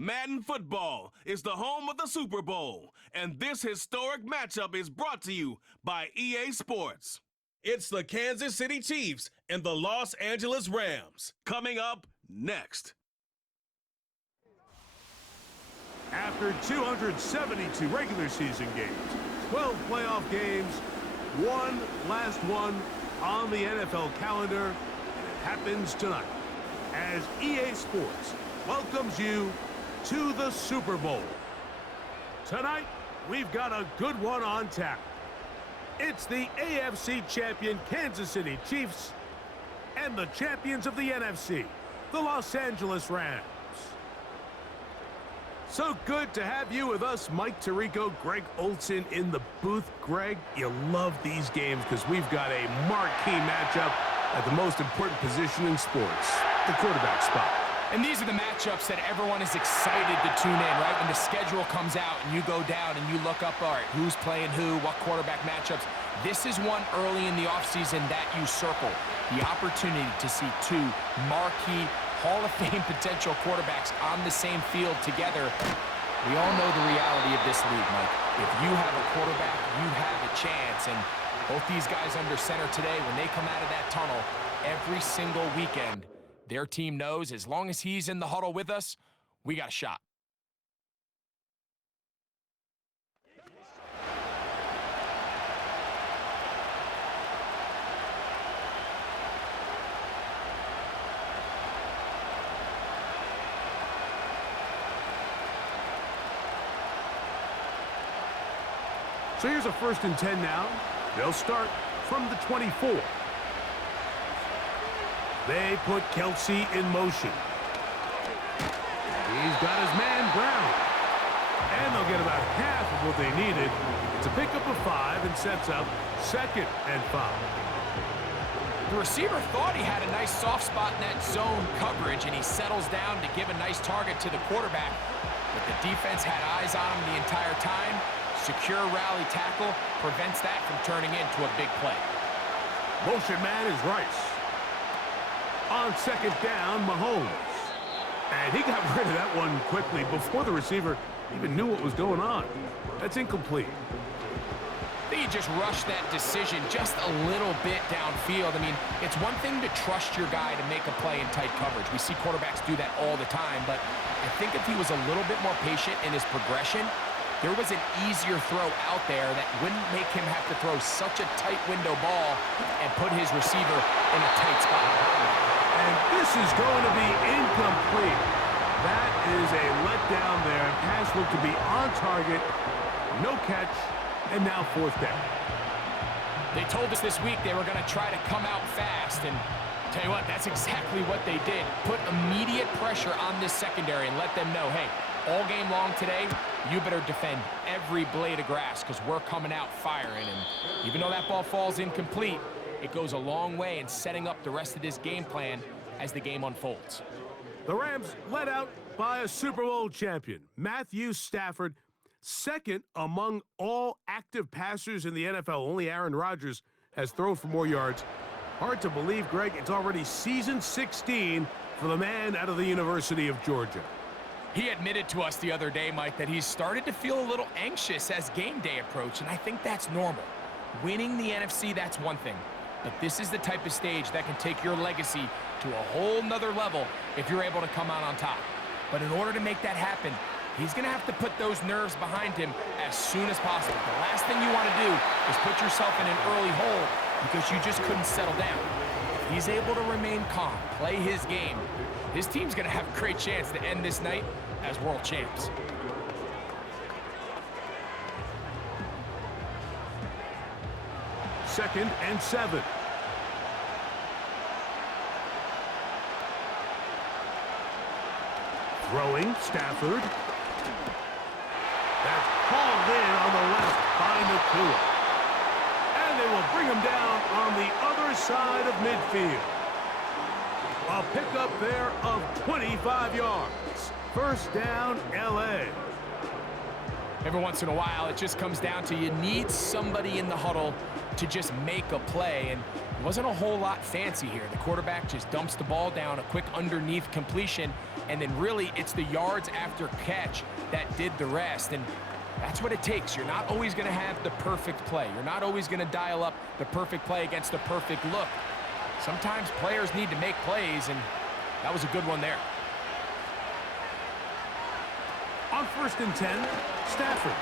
Madden Football is the home of the Super Bowl, and this historic matchup is brought to you by EA Sports. It's the Kansas City Chiefs and the Los Angeles Rams. Coming up next. After 272 regular season games, 12 playoff games, one last one on the NFL calendar, and it happens tonight as EA Sports welcomes you to the Super Bowl. Tonight, we've got a good one on tap. It's the AFC champion Kansas City Chiefs and the champions of the NFC, the Los Angeles Rams. So good to have you with us, Mike Tirico, Greg Olson in the booth. Greg, you love these games because we've got a marquee matchup at the most important position in sports, the quarterback spot. And these are the matchups that everyone is excited to tune in, right? When the schedule comes out and you go down and you look up, all right, who's playing who, what quarterback matchups. This is one early in the offseason that you circle. The opportunity to see two marquee Hall of Fame potential quarterbacks on the same field together. We all know the reality of this league, Mike. If you have a quarterback, you have a chance. And both these guys under center today, when they come out of that tunnel every single weekend, their team knows as long as he's in the huddle with us, we got a shot. So here's a 1st and 10 now. They'll start from the 24. They put Kelsey in motion. He's got his man Brown. And they'll get about half of what they needed. It's a pickup of 5 and sets up 2nd and 5. The receiver thought he had a nice soft spot in that zone coverage, and he settles down to give a nice target to the quarterback. But the defense had eyes on him the entire time. Secure rally tackle prevents that from turning into a big play. Motion man is Rice. On 2nd down, Mahomes. And he got rid of that one quickly before the receiver even knew what was going on. That's incomplete. He just rushed that decision just a little bit downfield. I mean, it's one thing to trust your guy to make a play in tight coverage. We see quarterbacks do that all the time, but I think if he was a little bit more patient in his progression, there was an easier throw out there that wouldn't make him have to throw such a tight window ball and put his receiver in a tight spot. And this is going to be incomplete. That is a letdown there. Pass looked to be on target. No catch. And now 4th down. They told us this week they were going to try to come out fast. And tell you what, that's exactly what they did. Put immediate pressure on this secondary and let them know, hey, all game long today, you better defend every blade of grass because we're coming out firing. And even though that ball falls incomplete, it goes a long way in setting up the rest of this game plan as the game unfolds. The Rams led out by a Super Bowl champion, Matthew Stafford, 2nd among all active passers in the NFL. Only Aaron Rodgers has thrown for more yards. Hard to believe, Greg, it's already season 16 for the man out of the University of Georgia. He admitted to us the other day, Mike, that he's started to feel a little anxious as game day approached, and I think that's normal. Winning the NFC, that's one thing. But this is the type of stage that can take your legacy to a whole nother level if you're able to come out on top. But in order to make that happen, he's going to have to put those nerves behind him as soon as possible. The last thing you want to do is put yourself in an early hole because you just couldn't settle down. If he's able to remain calm, play his game, his team's going to have a great chance to end this night as world champs. Second and 7. Throwing, Stafford. That's hauled in on the left by Nakua. And they will bring him down on the other side of midfield. A pickup there of 25 yards. 1st down, LA. Every once in a while, it just comes down to you need somebody in the huddle to just make a play, and it wasn't a whole lot fancy here. The quarterback just dumps the ball down, a quick underneath completion, and then really it's the yards after catch that did the rest, and that's what it takes. You're not always going to have the perfect play. You're not always going to dial up the perfect play against the perfect look. Sometimes players need to make plays, and that was a good one there. On 1st and 10, Stafford.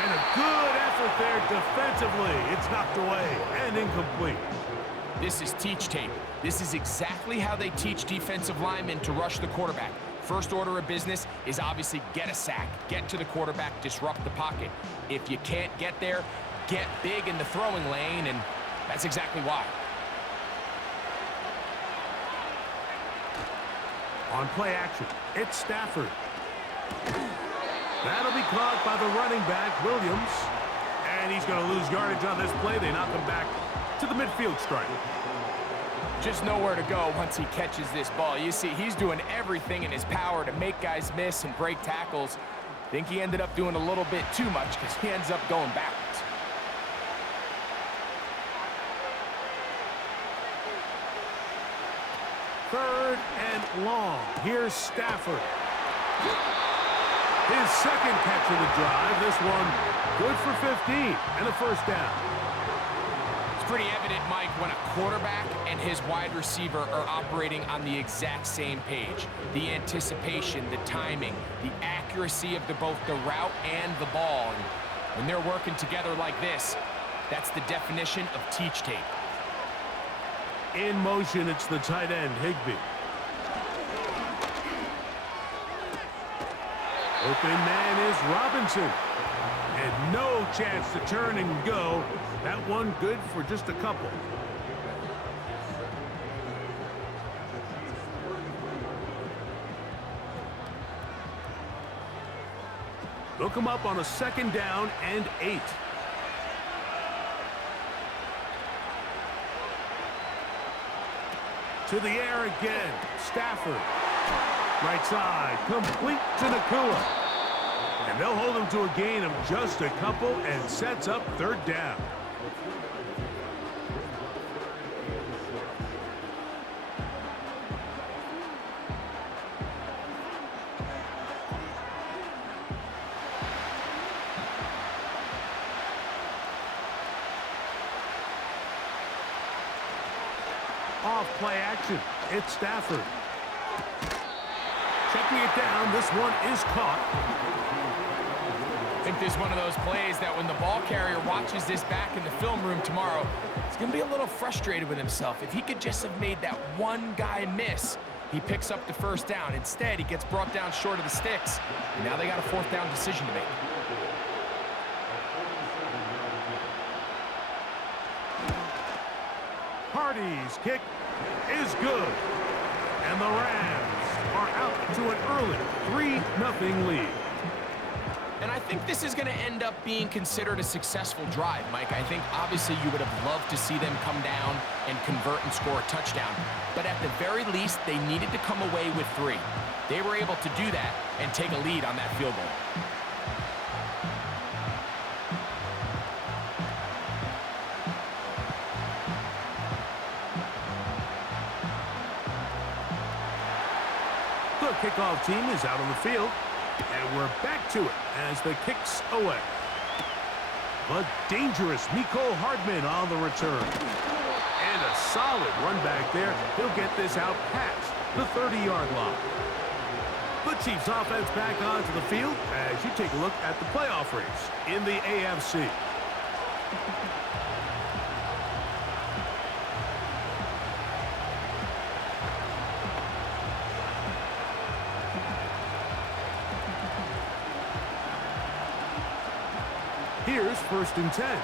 And a good effort there defensively. It's knocked away and incomplete. This is teach tape. This is exactly how they teach defensive linemen to rush the quarterback. First order of business is obviously get a sack, get to the quarterback, disrupt the pocket. If you can't get there, get big in the throwing lane, and that's exactly why. On play action, it's Stafford. That'll be caught by the running back, Williams. And he's going to lose yardage on this play. They knock him back to the midfield stripe. Just nowhere to go once he catches this ball. You see, he's doing everything in his power to make guys miss and break tackles. I think he ended up doing a little bit too much because he ends up going backwards. Third and long. Here's Stafford. His second catch of the drive. This one good for 15 and a first down. It's pretty evident, Mike, when a quarterback and his wide receiver are operating on the exact same page. The anticipation, the timing, the accuracy of both the route and the ball. And when they're working together like this, that's the definition of teach tape. In motion, it's the tight end, Higbee. Open man is Robinson. And no chance to turn and go. That one good for just a couple. Look him up on a 2nd down and 8. To the air again. Stafford. Right side. Complete to Nakua. And they'll hold him to a gain of just a couple and sets up 3rd down. Off play action. It's Stafford. Checking it down. This one is caught. I think this is one of those plays that when the ball carrier watches this back in the film room tomorrow, he's going to be a little frustrated with himself. If he could just have made that one guy miss, he picks up the 1st down. Instead, he gets brought down short of the sticks. And now they got a 4th down decision to make. Parity's kick is good. And the Rams are out to an early 3-0 lead. And I think this is going to end up being considered a successful drive, Mike. I think obviously you would have loved to see them come down and convert and score a touchdown. But at the very least, they needed to come away with 3. They were able to do that and take a lead on that field goal. The kickoff team is out on the field. And we're back to it as the kick's away. But dangerous Mecole Hardman on the return. And a solid run back there. He'll get this out past the 30-yard line. The Chiefs offense back onto the field as you take a look at the playoff race in the AFC. Here's 1st and 10.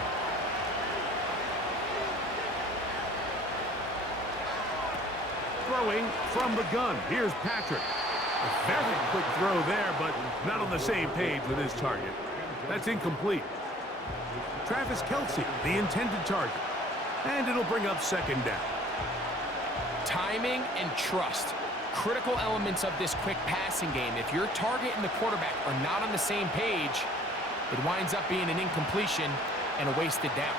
Throwing from the gun. Here's Patrick. A very quick throw there, but not on the same page with his target. That's incomplete. Travis Kelce, the intended target. And it'll bring up 2nd down. Timing and trust. Critical elements of this quick passing game. If your target and the quarterback are not on the same page, It winds up being an incompletion and a wasted down.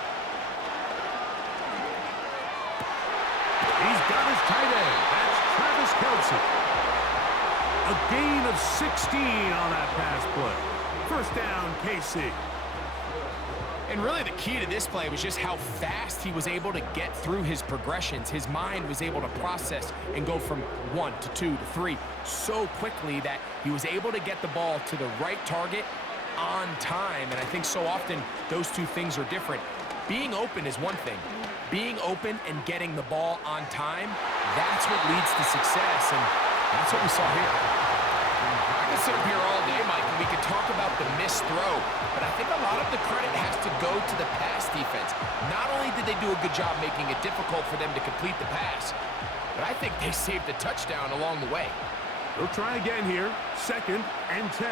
He's got his tight end. That's Travis Kelce. A gain of 16 on that pass play. First down, KC. And really the key to this play was just how fast he was able to get through his progressions. His mind was able to process and go from 1 to 2 to 3 so quickly that he was able to get the ball to the right target on time. And I think so often those two things are different. Being open is one thing. Being open and getting the ball on time, that's what leads to success. And that's what we saw here. I could sit up here all day, Mike, and we could talk about the missed throw, but I think a lot of the credit has to go to the pass defense. Not only did they do a good job making it difficult for them to complete the pass, but I think they saved a touchdown along the way. They'll try again here. 2nd and 10.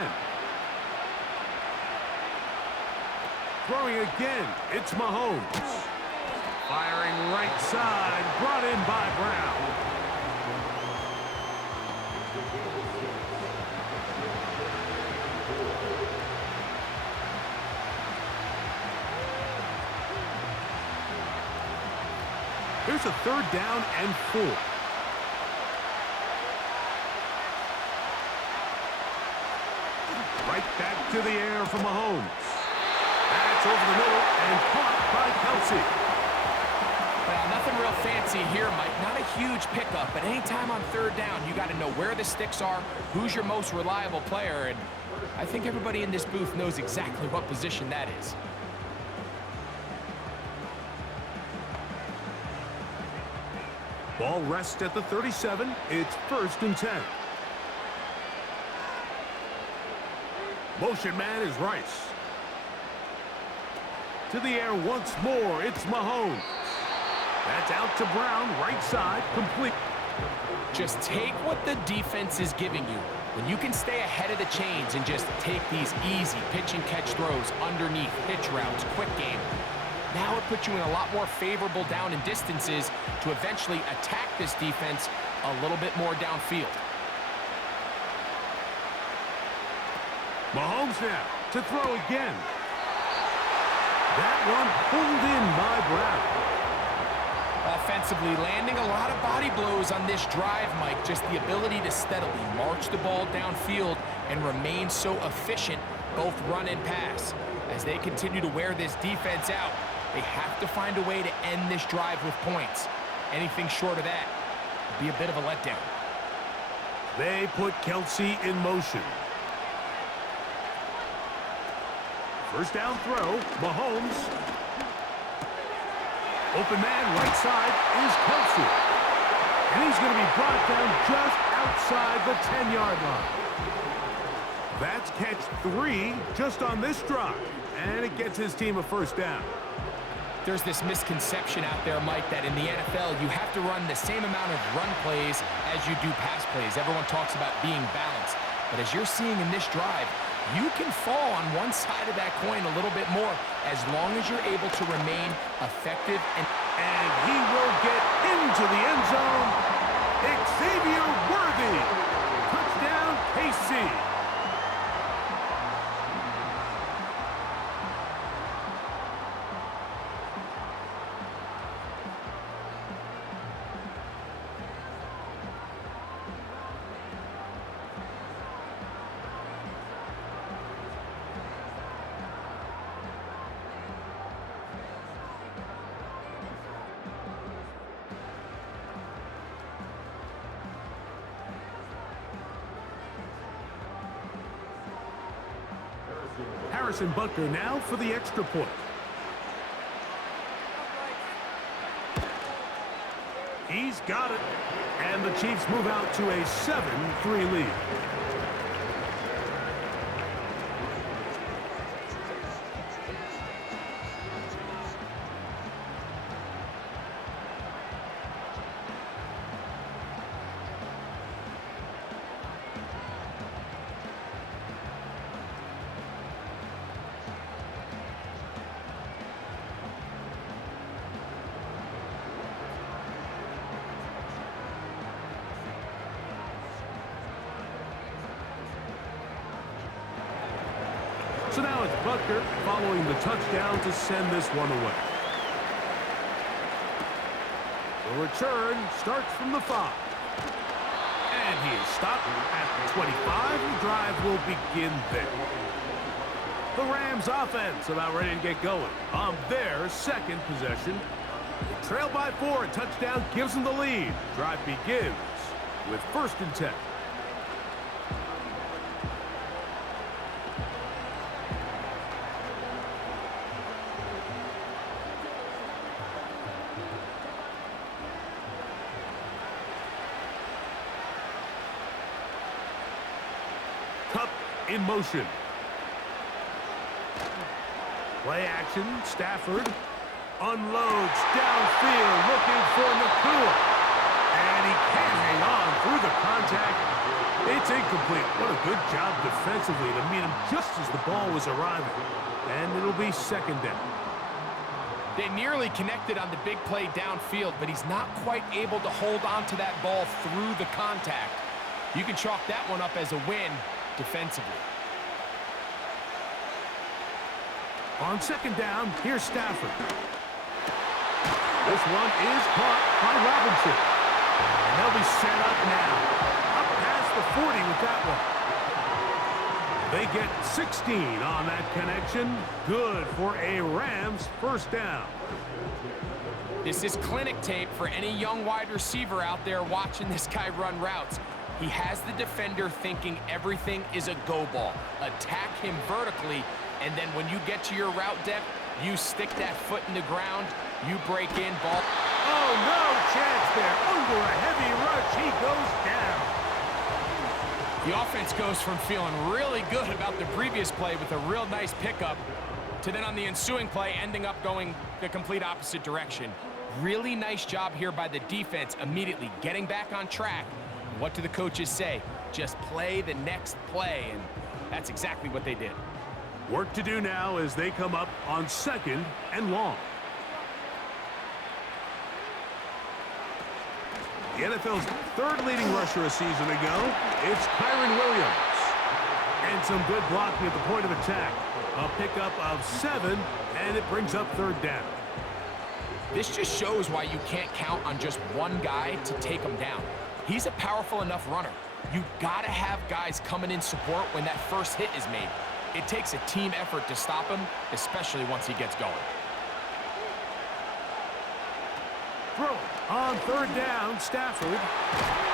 Throwing again. It's Mahomes. Firing right side. Brought in by Brown. Here's a 3rd down and 4. Right back to the air for Mahomes. That's over the middle and caught by Kelce. Well, nothing real fancy here, Mike. Not a huge pickup, but anytime on 3rd down, you got to know where the sticks are, who's your most reliable player, and I think everybody in this booth knows exactly what position that is. Ball rests at the 37. It's 1st and 10. Motion man is Rice. To the air once more. It's Mahomes. That's out to Brown. Right side. Complete. Just take what the defense is giving you. When you can stay ahead of the chains and just take these easy pitch and catch throws underneath, hitch routes, quick game, now it puts you in a lot more favorable down and distances to eventually attack this defense a little bit more downfield. Mahomes now to throw again. That one pulled in by Brown. Offensively, landing a lot of body blows on this drive, Mike. Just the ability to steadily march the ball downfield and remain so efficient, both run and pass. As they continue to wear this defense out, they have to find a way to end this drive with points. Anything short of that would be a bit of a letdown. They put Kelce in motion. First down throw, Mahomes. Open man, right side, is Kelce. And he's going to be brought down just outside the 10-yard line. That's catch 3 just on this drive. And it gets his team a first down. There's this misconception out there, Mike, that in the NFL, you have to run the same amount of run plays as you do pass plays. Everyone talks about being balanced. But as you're seeing in this drive, you can fall on one side of that coin a little bit more as long as you're able to remain effective. And he will get into the end zone. Xavier Worthy. Touchdown, KC. Harrison Butker now for the extra point. He's got it. And the Chiefs move out to a 7-3 lead. So now it's Butker following the touchdown to send this one away. The return starts from the 5. And he is stopped at the 25. The drive will begin there. The Rams offense about ready to get going on their second possession. They trail by 4. A touchdown gives them the lead. Drive begins with 1st and 10. Cup in motion. Play action. Stafford unloads downfield looking for Nakua. And he can't hang on through the contact. It's incomplete. What a good job defensively to meet him just as the ball was arriving. And it'll be 2nd down. They nearly connected on the big play downfield, but he's not quite able to hold on to that ball through the contact. You can chalk that one up as a win defensively. On 2nd down, here's Stafford. This one is caught by Robinson. And they'll be set up now. Up past the 40 with that one. They get 16 on that connection. Good for a Rams 1st down. This is clinic tape for any young wide receiver out there watching this guy run routes. He has the defender thinking everything is a go ball. Attack him vertically, and then when you get to your route depth, you stick that foot in the ground, you break in, ball. Oh, no chance there. Under a heavy rush, he goes down. The offense goes from feeling really good about the previous play with a real nice pickup to then on the ensuing play ending up going the complete opposite direction. Really nice job here by the defense immediately getting back on track. What do the coaches say? Just play the next play, and that's exactly what they did. Work to do now as they come up on 2nd and long. The NFL's 3rd leading rusher a season ago, it's Kyron Williams. And some good blocking at the point of attack. A pickup of 7, and it brings up 3rd down. This just shows why you can't count on just one guy to take him down. He's a powerful enough runner. You gotta have guys coming in support when that first hit is made. It takes a team effort to stop him, especially once he gets going. Throw on 3rd down, Stafford.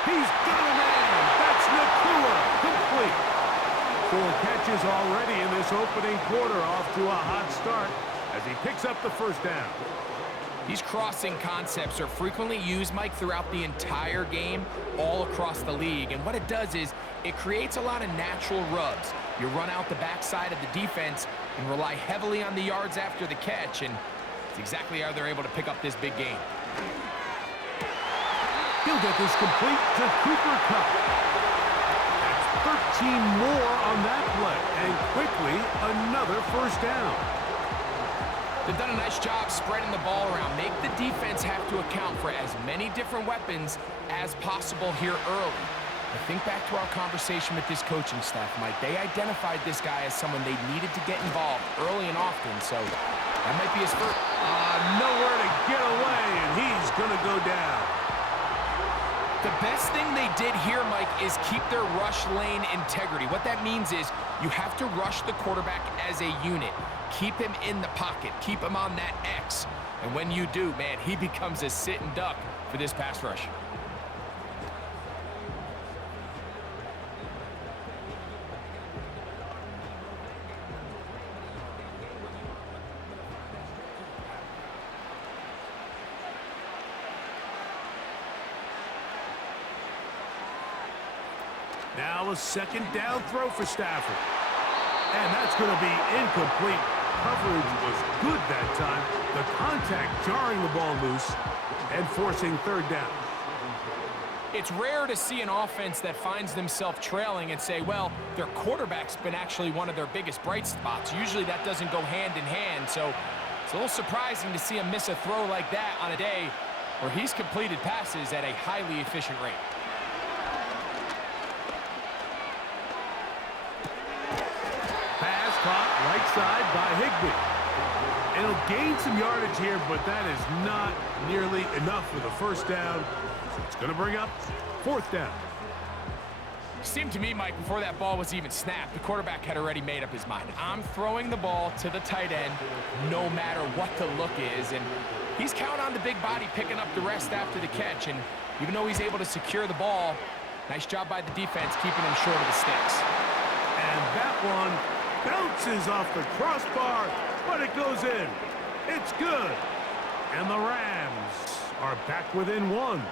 He's got a man. That's Nakua. Complete. 4 catches already in this opening quarter, off to a hot start as he picks up the 1st down. These crossing concepts are frequently used, Mike, throughout the entire game, all across the league. And what it does is it creates a lot of natural rubs. You run out the backside of the defense and rely heavily on the yards after the catch, and it's exactly how they're able to pick up this big game. He'll get this complete to Cooper Kupp. That's 13 more on that play, and quickly another 1st down. They've done a nice job spreading the ball around. Make the defense have to account for as many different weapons as possible here early. I think back to our conversation with this coaching staff, Mike. They identified this guy as someone they needed to get involved early and often, so that might be his first. Nowhere to get away, and he's going to go down. The best thing they did here, Mike, is keep their rush lane integrity. What that means is you have to rush the quarterback as a unit. Keep him in the pocket. Keep him on that X. And when you do, man, he becomes a sitting duck for this pass rush. Now a 2nd down throw for Stafford. And that's going to be incomplete. Coverage was good that time. The contact jarring the ball loose and forcing 3rd down. It's rare to see an offense that finds themselves trailing and say, well, their quarterback's been actually one of their biggest bright spots. Usually that doesn't go hand in hand, so it's a little surprising to see him miss a throw like that on a day where he's completed passes at a highly efficient rate. Pass caught right offside by Higbee. And he'll gain some yardage here, but that is not nearly enough for the first down. So it's going to bring up fourth down. Seemed to me, Mike, before that ball was even snapped, the quarterback had already made up his mind. I'm throwing the ball to the tight end no matter what the look is, and he's counting on the big body picking up the rest after the catch, and even though he's able to secure the ball, nice job by the defense keeping him short of the sticks. And that one bounces off the crossbar, but it goes in. It's good. And the Rams are back within one.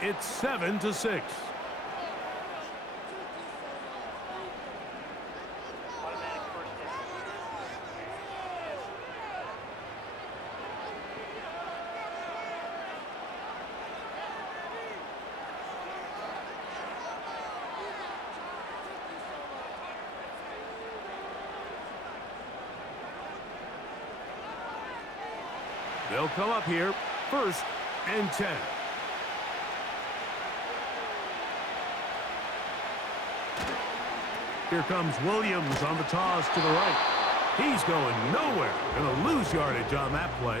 It's 7-6. They'll come up here, 1st and 10. Here comes Williams on the toss to the right. He's going nowhere. Going to lose yardage on that play.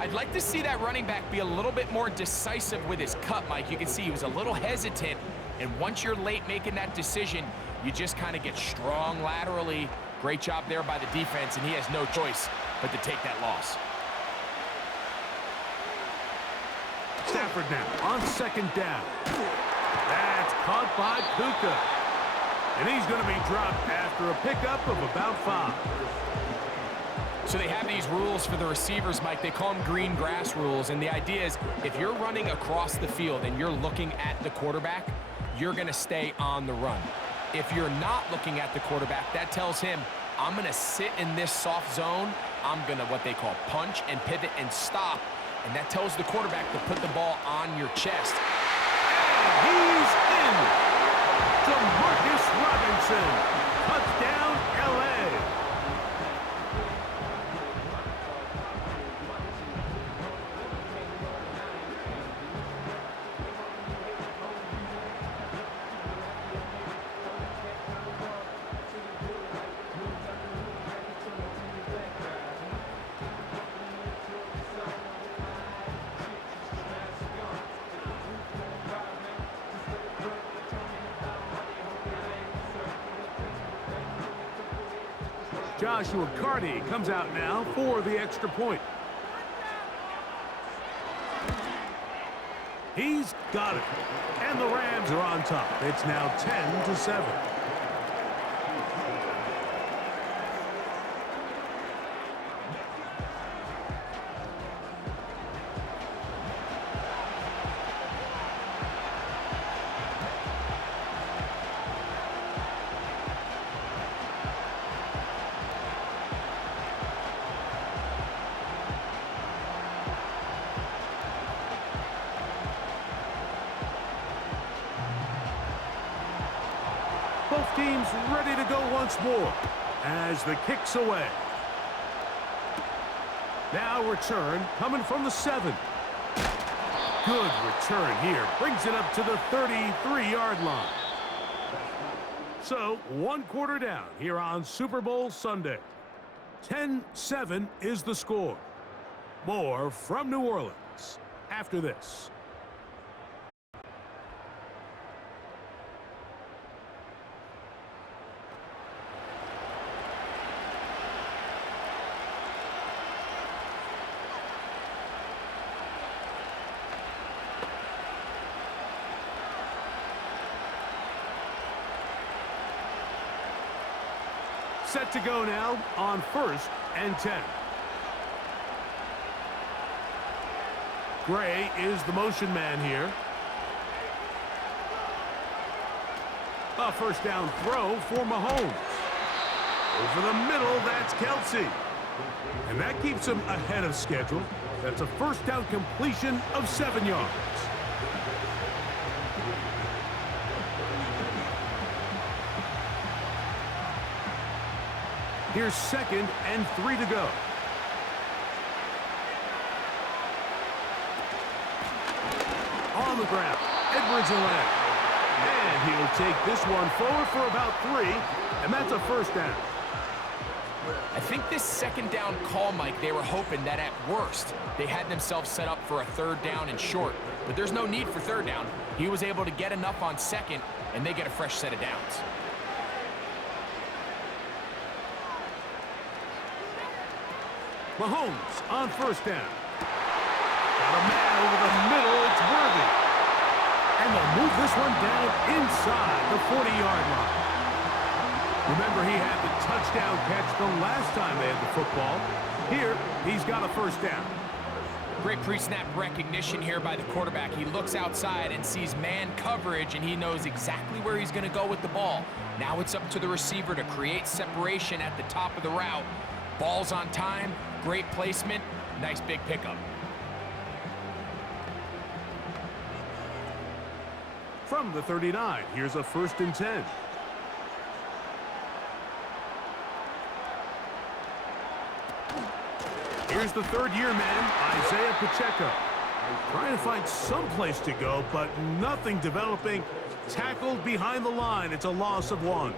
I'd like to see that running back be a little bit more decisive with his cut, Mike. You can see he was a little hesitant, and once you're late making that decision, you just kind of get strong laterally. Great job there by the defense, and he has no choice but to take that loss. Stafford now on 2nd down. That's caught by Puka. And he's going to be dropped after a pickup of about 5. So they have these rules for the receivers, Mike. They call them green grass rules. And the idea is if you're running across the field and you're looking at the quarterback, you're going to stay on the run. If you're not looking at the quarterback, that tells him, I'm going to sit in this soft zone. I'm going to what they call punch and pivot and stop. And that tells the quarterback to put the ball on your chest. And he's in. DeMarcus Robinson. Touchdown, LA. Joshua Carty comes out now for the extra point. He's got it. And the Rams are on top. It's now 10-7. Both teams ready to go once more as the kick's away. Now return coming from the 7. Good return here. Brings it up to the 33-yard line. So 1 quarter down here on Super Bowl Sunday. 10-7 is the score. More from New Orleans after this. Set to go now on 1st and 10. Gray is the motion man here. A first down throw for Mahomes. Over the middle, that's Kelsey. And that keeps him ahead of schedule. That's a first down completion of 7 yards. Here's 2nd and 3 to go. On the ground, Edwards away. And he'll take this one forward for about 3, and that's a first down. I think this second down call, Mike, they were hoping that at worst, they had themselves set up for a third down and short. But there's no need for third down. He was able to get enough on second, and they get a fresh set of downs. Mahomes on first down. Got a man over the middle. It's Worthy. And they'll move this one down inside the 40-yard line. Remember, he had the touchdown catch the last time they had the football. Here, he's got a first down. Great pre-snap recognition here by the quarterback. He looks outside and sees man coverage, and he knows exactly where he's going to go with the ball. Now it's up to the receiver to create separation at the top of the route. Ball's on time, great placement, nice big pickup. From the 39, here's a 1st and 10. Here's the third-year man, Isaiah Pacheco. Trying to find some place to go, but nothing developing. Tackled behind the line. It's a loss of 1.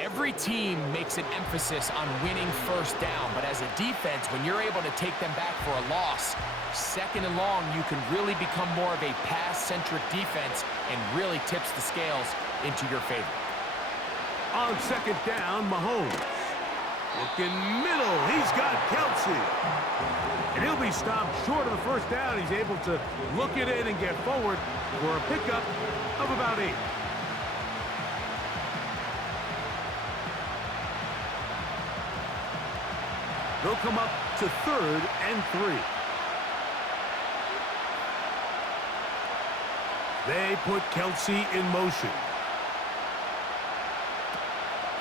Every team makes an emphasis on winning first down, but as a defense, when you're able to take them back for a loss, second and long, you can really become more of a pass-centric defense and really tips the scales into your favor. On second down, Mahomes. Looking middle. He's got Kelsey. And he'll be stopped short of the first down. He's able to look it in and get forward for a pickup of about 8. They'll come up to 3rd and 3. They put Kelsey in motion.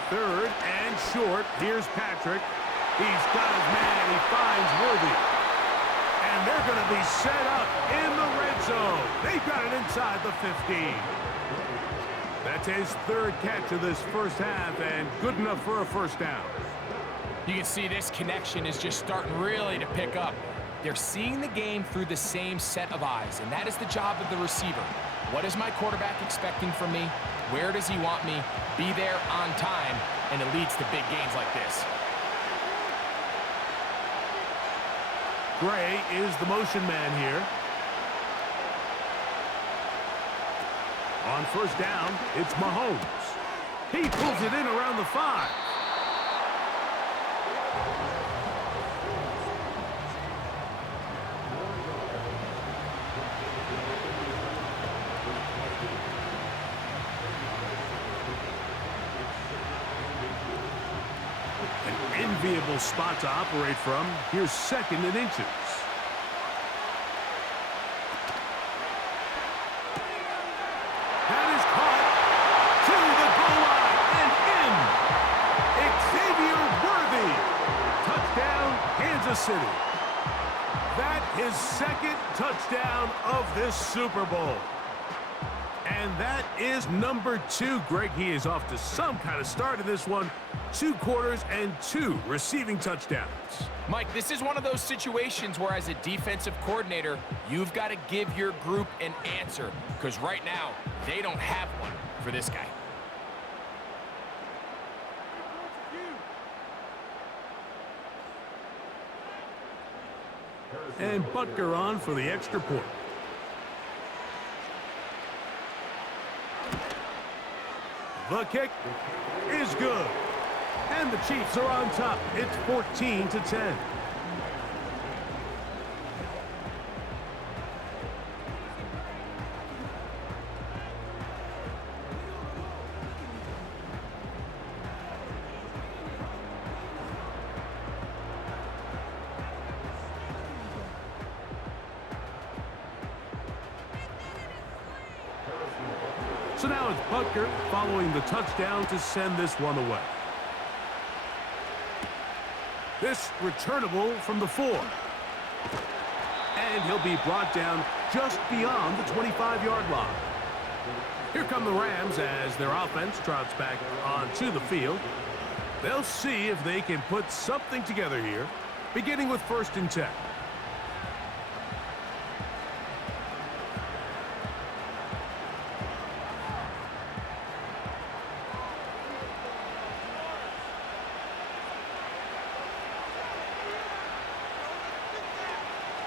3rd and short. Here's Patrick. He's got his man. He finds Worthy. And they're going to be set up in the red zone. They've got it inside the 15. That's his 3rd catch of this first half, and good enough for a first down. You can see this connection is just starting really to pick up. They're seeing the game through the same set of eyes, and that is the job of the receiver. What is my quarterback expecting from me? Where does he want me? Be there on time, and it leads to big gains like this. Gray is the motion man here. On first down, it's Mahomes. He pulls it in around the 5. Enviable spot to operate from. Here's 2nd and inches. That is caught to the goal line and in. Xavier Worthy. Touchdown, Kansas City. That his 2nd touchdown of this Super Bowl. And that is number 2. Greg, he is off to some kind of start in this one. 2 quarters and 2 receiving touchdowns. Mike, this is one of those situations where as a defensive coordinator, you've got to give your group an answer, because right now, they don't have one for this guy. And Butker on for the extra point. The kick is good. And the Chiefs are on top. It's 14-10. So now it's Butker following the touchdown to send this one away. This returnable from the 4. And he'll be brought down just beyond the 25-yard line. Here come the Rams as their offense trots back onto the field. They'll see if they can put something together here, beginning with 1st and 10.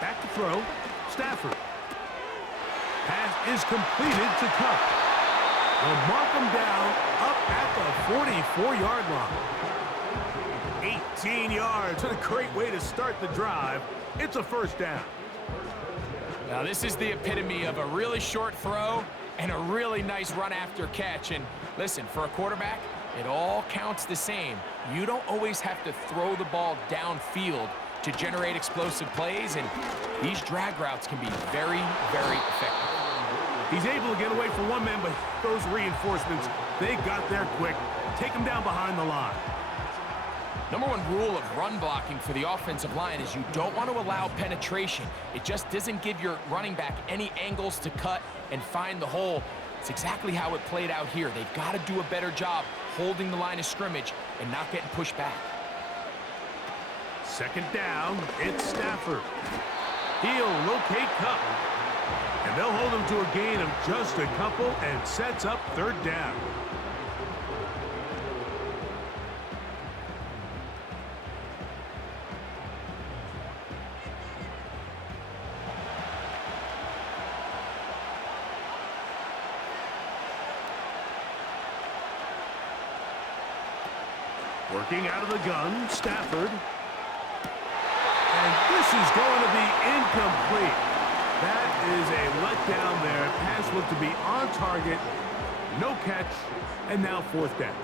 Back to throw. Stafford. Pass is completed to Cup. They'll mark him down up at the 44-yard line. 18 yards. What a great way to start the drive. It's a first down. Now, this is the epitome of a really short throw and a really nice run after catch. And listen, for a quarterback, it all counts the same. You don't always have to throw the ball downfield to generate explosive plays, and these drag routes can be very, very effective. He's able to get away from one man, but those reinforcements, they got there quick. Take him down behind the line. Number one rule of run blocking for the offensive line is you don't want to allow penetration. It just doesn't give your running back any angles to cut and find the hole. It's exactly how it played out here. They've got to do a better job holding the line of scrimmage and not getting pushed back. Second down, it's Stafford. He'll locate Cup. And they'll hold him to a gain of just a couple and sets up third down. Working out of the gun, Stafford. And this is going to be incomplete. That is a letdown there. Pass looked to be on target. No catch. And now fourth down.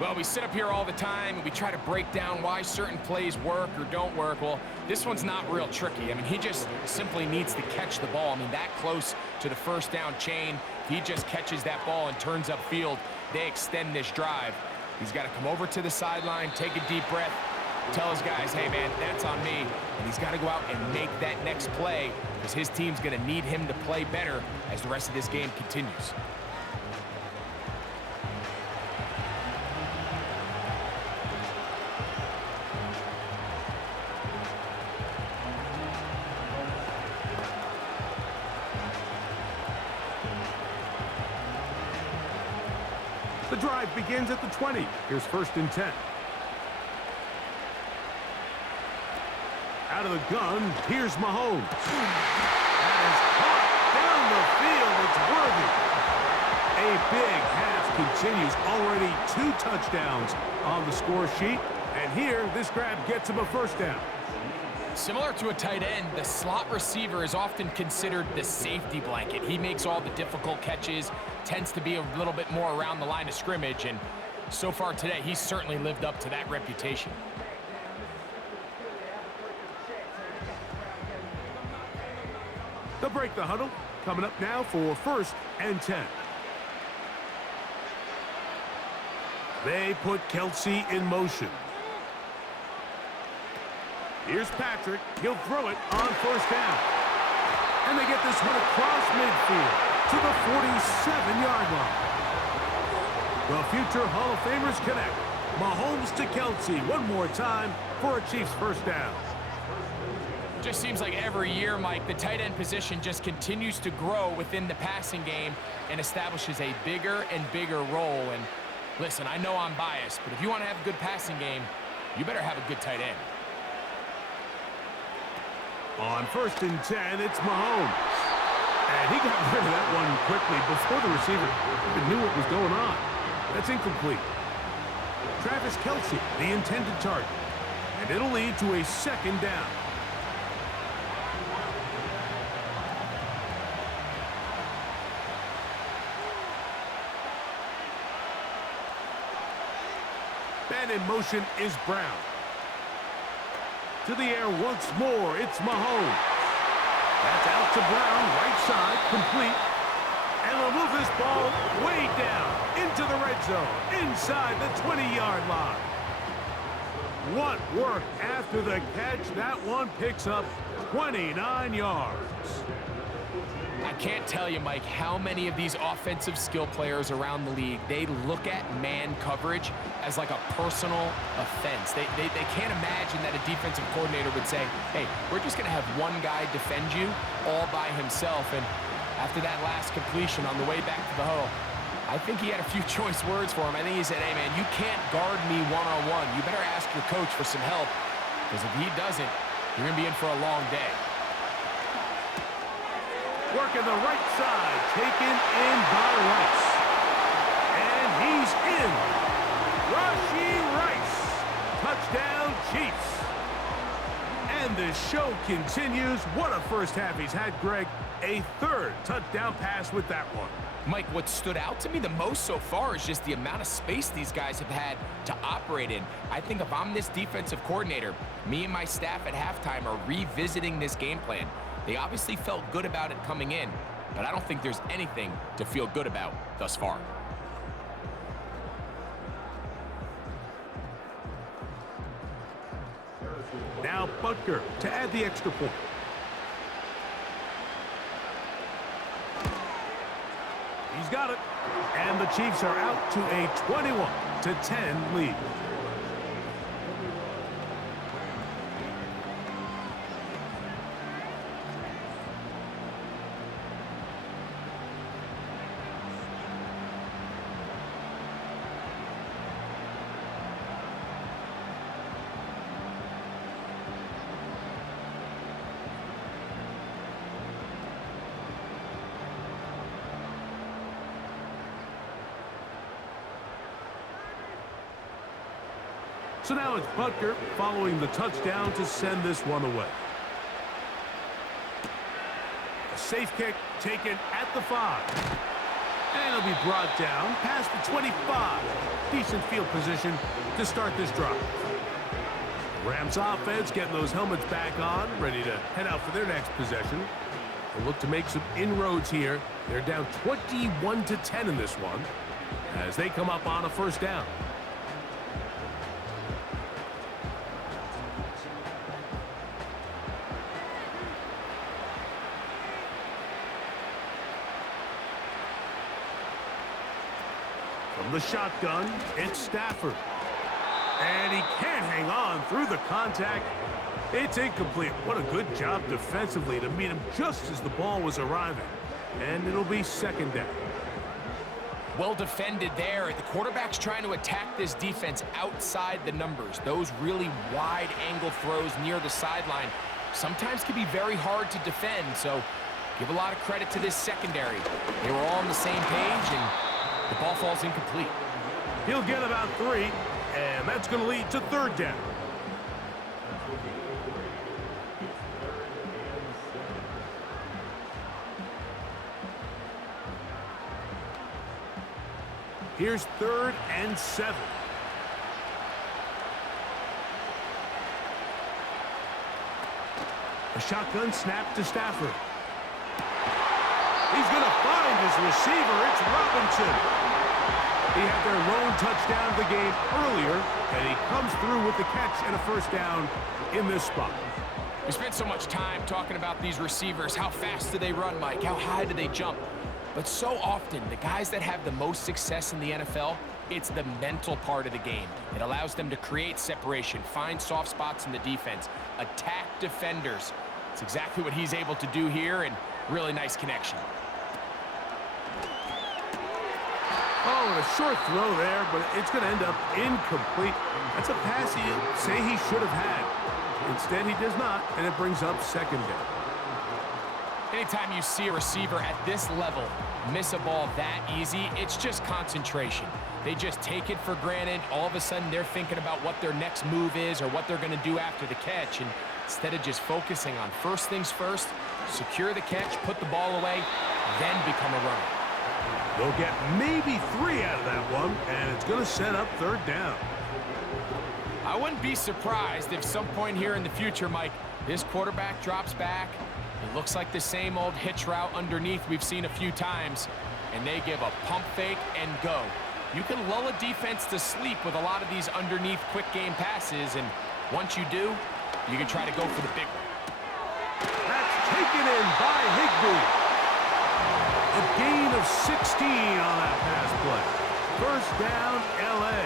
Well, we sit up here all the time and we try to break down why certain plays work or don't work. Well, this one's not real tricky. I mean, he just simply needs to catch the ball. I mean, that close to the first down chain, if he just catches that ball and turns upfield, they extend this drive. He's got to come over to the sideline, take a deep breath, tell his guys, hey, man, that's on me. And he's got to go out and make that next play because his team's going to need him to play better as the rest of this game continues. The drive begins at the 20. Here's first and 10. Out of the gun, here's Mahomes. That is caught down the field. It's worthy. A big half continues. Already 2 touchdowns on the score sheet. And here, this grab gets him a first down. Similar to a tight end, the slot receiver is often considered the safety blanket. He makes all the difficult catches, tends to be a little bit more around the line of scrimmage, and so far today, he's certainly lived up to that reputation. They'll break the huddle. Coming up now for first and 10. They put Kelsey in motion. Here's Patrick. He'll throw it on first down. And they get this one across midfield to the 47-yard line. The future Hall of Famers connect. Mahomes to Kelsey one more time for a Chiefs first down. Just seems like every year, Mike, the tight end position just continues to grow within the passing game and establishes a bigger and bigger role. And listen, I know I'm biased, but if you want to have a good passing game, you better have a good tight end. On first and 10, it's Mahomes. And he got rid of that one quickly before the receiver even knew what was going on. That's incomplete. Travis Kelsey, the intended target. And it'll lead to a second down. And in motion is Brown. To the air once more, it's Mahomes. That's out to Brown, right side, complete. And they'll move this ball way down into the red zone, inside the 20-yard line. What work after the catch. That one picks up 29 yards. I can't tell you, Mike, how many of these offensive skill players around the league, they look at man coverage as like a personal offense. They can't imagine that a defensive coordinator would say, hey, we're just going to have one guy defend you all by himself. And after that last completion on the way back to the huddle, I think he had a few choice words for him. I think he said, hey, man, you can't guard me one-on-one. You better ask your coach for some help, because if he doesn't, you're going to be in for a long day. Working the right side, taken in by Rice. And he's in. Rashee Rice. Touchdown, Chiefs. And the show continues. What a first half he's had, Greg. A third touchdown pass with that one. Mike, what stood out to me the most so far is just the amount of space these guys have had to operate in. I think if I'm this defensive coordinator, me and my staff at halftime are revisiting this game plan. They obviously felt good about it coming in, but I don't think there's anything to feel good about thus far. Now Butker to add the extra point. He's got it. And the Chiefs are out to a 21-10 lead. So now it's Butker following the touchdown to send this one away. A safe kick taken at the 5. And it'll be brought down past the 25. Decent field position to start this drive. Rams offense getting those helmets back on, ready to head out for their next possession. They look to make some inroads here. They're down 21-10 in this one as they come up on a first down. From the shotgun, it's Stafford. And he can't hang on through the contact. It's incomplete. What a good job defensively to meet him just as the ball was arriving. And it'll be second down. Well defended there. The quarterback's trying to attack this defense outside the numbers. Those really wide angle throws near the sideline sometimes can be very hard to defend. So give a lot of credit to this secondary. They were all on the same page, and the ball falls incomplete. He'll get about 3, and that's going to lead to third down. Here's 3rd and 7. A shotgun snap to Stafford. He's going to find his receiver. It's Robinson. He had their lone touchdown of the game earlier, and he comes through with the catch and a first down in this spot. We spent so much time talking about these receivers. How fast do they run, Mike? How high do they jump? But so often, the guys that have the most success in the NFL, it's the mental part of the game. It allows them to create separation, find soft spots in the defense, attack defenders. It's exactly what he's able to do here, and really nice connection. Oh, and a short throw there, but it's going to end up incomplete. That's a pass he'd say he should have had. Instead, he does not, and it brings up second down. Anytime you see a receiver at this level miss a ball that easy, it's just concentration. They just take it for granted. All of a sudden, they're thinking about what their next move is or what they're going to do after the catch. And instead of just focusing on first things first, secure the catch, put the ball away, then become a runner. They'll get maybe 3 out of that one, and it's going to set up third down. I wouldn't be surprised if some point here in the future, Mike, this quarterback drops back. It looks like the same old hitch route underneath we've seen a few times, and they give a pump fake and go. You can lull a defense to sleep with a lot of these underneath quick game passes, and once you do, you can try to go for the big one. That's taken in by Higbee. A gain of 16 on that pass play. First down, L.A.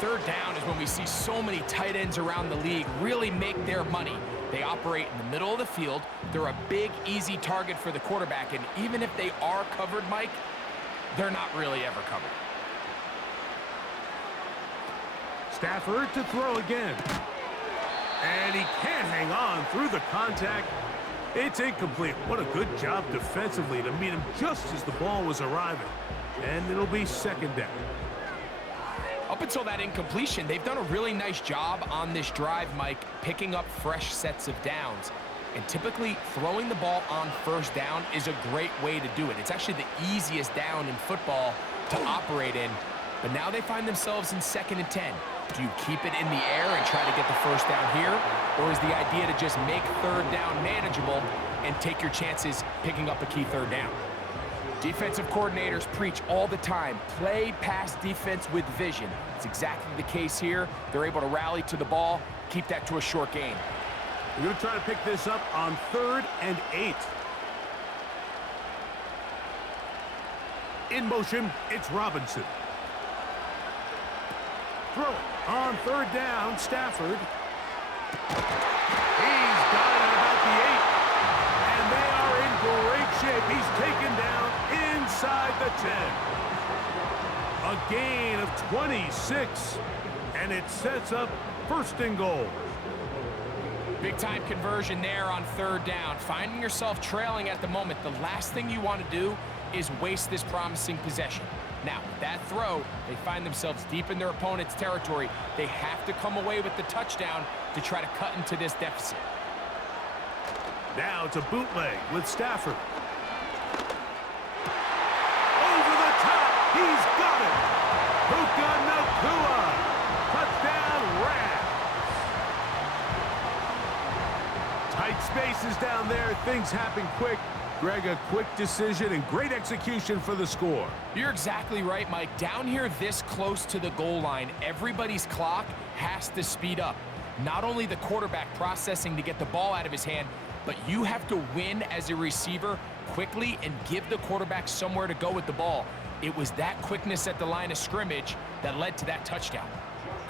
Third down is when we see so many tight ends around the league really make their money. They operate in the middle of the field. They're a big, easy target for the quarterback, and even if they are covered, Mike, they're not really ever covered. Stafford to throw again. And he can't hang on through the contact. It's incomplete. What a good job defensively to meet him just as the ball was arriving. And it'll be second down. Up until that incompletion, they've done a really nice job on this drive, Mike, picking up fresh sets of downs. And typically, throwing the ball on first down is a great way to do it. It's actually the easiest down in football to operate in. But now they find themselves in 2nd and 10. Do you keep it in the air and try to get the first down here? Or is the idea to just make 3rd down manageable and take your chances picking up a key 3rd down? Defensive coordinators preach all the time, play pass defense with vision. It's exactly the case here. They're able to rally to the ball, keep that to a short gain. We're going to try to pick this up on 3rd and 8. In motion, it's Robinson. Throw it on 3rd down, Stafford. He's got it at about the 8. And they are in great shape. He's taken down inside the 10. A gain of 26. And it sets up 1st and goal. Big time conversion there on 3rd down. Finding yourself trailing at the moment, the last thing you want to do is waste this promising possession. Now, with that throw, they find themselves deep in their opponent's territory. They have to come away with the touchdown to try to cut into this deficit. Now it's a bootleg with Stafford. Over the top, he's got it. Puka Nakua, touchdown Rams. Tight spaces down there, things happen quick. Greg, a quick decision and great execution for the score. You're exactly right, Mike. Down here this close to the goal line, everybody's clock has to speed up. Not only the quarterback processing to get the ball out of his hand, but you have to win as a receiver quickly and give the quarterback somewhere to go with the ball. It was that quickness at the line of scrimmage that led to that touchdown.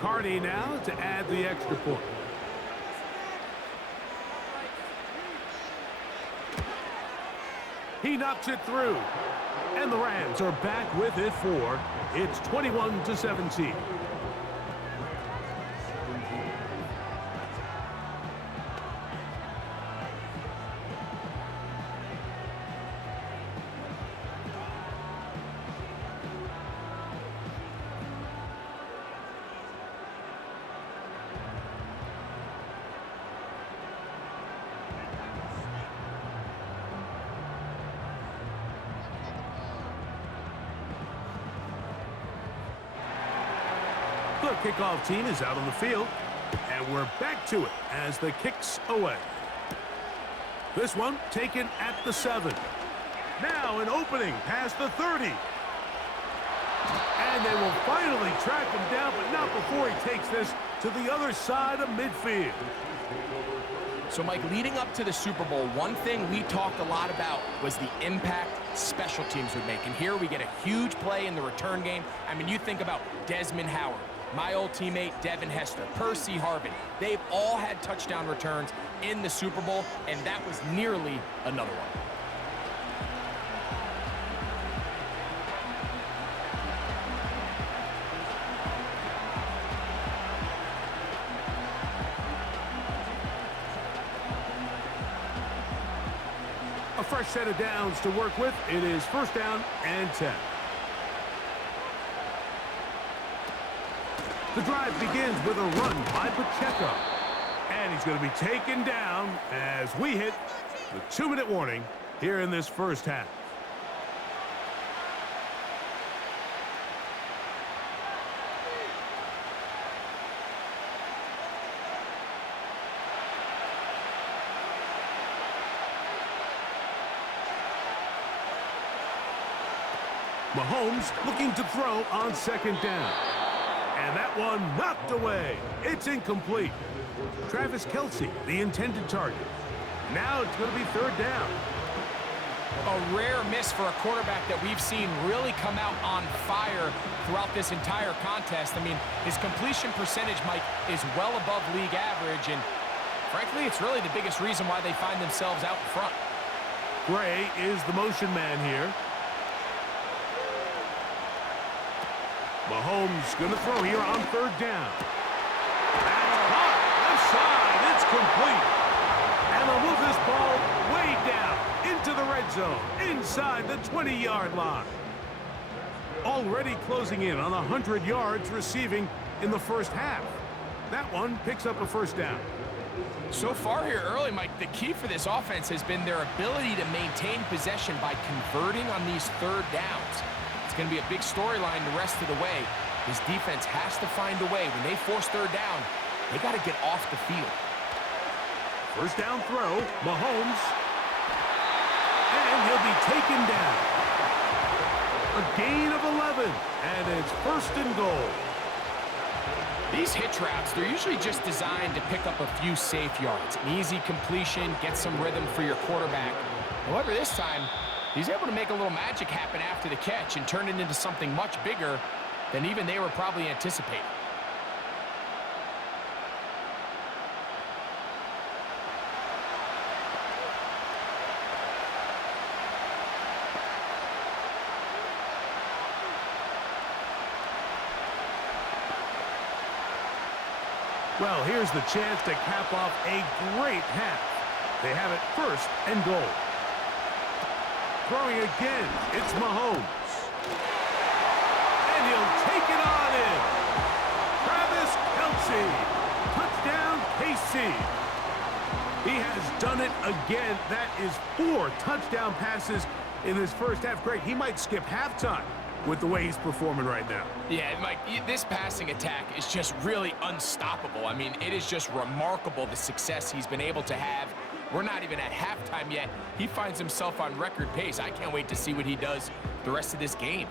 Parity now to add the extra point. He knocks it through. And the Rams are back with it for it's 21-17. The kickoff team is out on the field, and we're back to it as the kick's away. This one taken at the 7. Now an opening past the 30. And they will finally track him down, but not before he takes this to the other side of midfield. So, Mike, leading up to the Super Bowl, one thing we talked a lot about was the impact special teams would make. And here we get a huge play in the return game. I mean, you think about Desmond Howard, my old teammate Devin Hester, Percy Harvin. They've all had touchdown returns in the Super Bowl, and that was nearly another one. A fresh set of downs to work with. It is 1st down and 10. The drive begins with a run by Pacheco. And he's going to be taken down as we hit the 2-minute warning here in this first half. Mahomes looking to throw on 2nd down. And that one knocked away. It's incomplete. Travis Kelce, the intended target. Now it's going to be 3rd down. A rare miss for a quarterback that we've seen really come out on fire throughout this entire contest. I mean, his completion percentage, Mike, is well above league average. And frankly, it's really the biggest reason why they find themselves out in front. Gray is the motion man here. Mahomes going to throw here on 3rd down. That's caught. Left Offside. It's complete. And they'll move this ball way down into the red zone, inside the 20-yard line. Already closing in on 100 yards receiving in the first half. That one picks up a first down. So far here early, Mike, the key for this offense has been their ability to maintain possession by converting on these third downs. It's going to be a big storyline the rest of the way. This defense has to find a way. When they force third down, they got to get off the field. First down throw, Mahomes. And he'll be taken down. A gain of 11, and it's first and goal. These hitch routes, they're usually just designed to pick up a few safe yards. An easy completion, get some rhythm for your quarterback. However, this time, he's able to make a little magic happen after the catch and turn it into something much bigger than even they were probably anticipating. Well, here's the chance to cap off a great half. They have it first and goal. Throwing again, it's Mahomes. And he'll take it on in. Travis Kelce. Touchdown, KC. He has done it again. That is 4 touchdown passes in his first half. Great. He might skip halftime with the way he's performing right now. Yeah, Mike, this passing attack is just really unstoppable. I mean, it is just remarkable the success he's been able to have. We're not even at halftime yet. He finds himself on record pace. I can't wait to see what he does the rest of this game.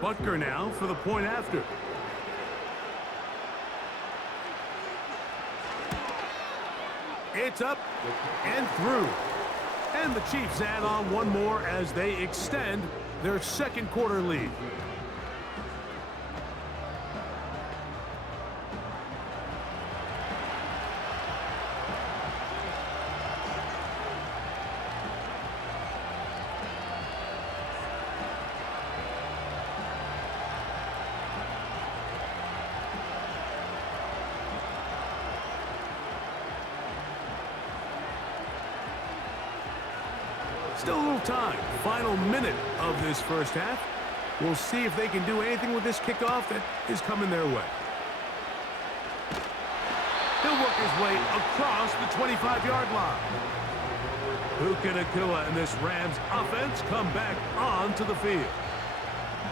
Butker now for the point after. It's up and through. And the Chiefs add on one more as they extend their second quarter lead. Still a little time. Final minute of this first half. We'll see if they can do anything with this kickoff that is coming their way. He'll work his way across the 25-yard line. Puka Nacua and this Rams offense come back onto the field.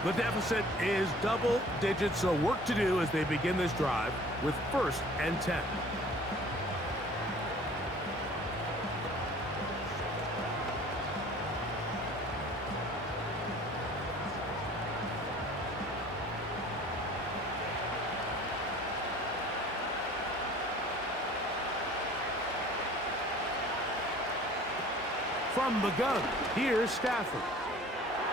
The deficit is double digits, so work to do as they begin this drive with 1st and 10. From the gun, here's Stafford.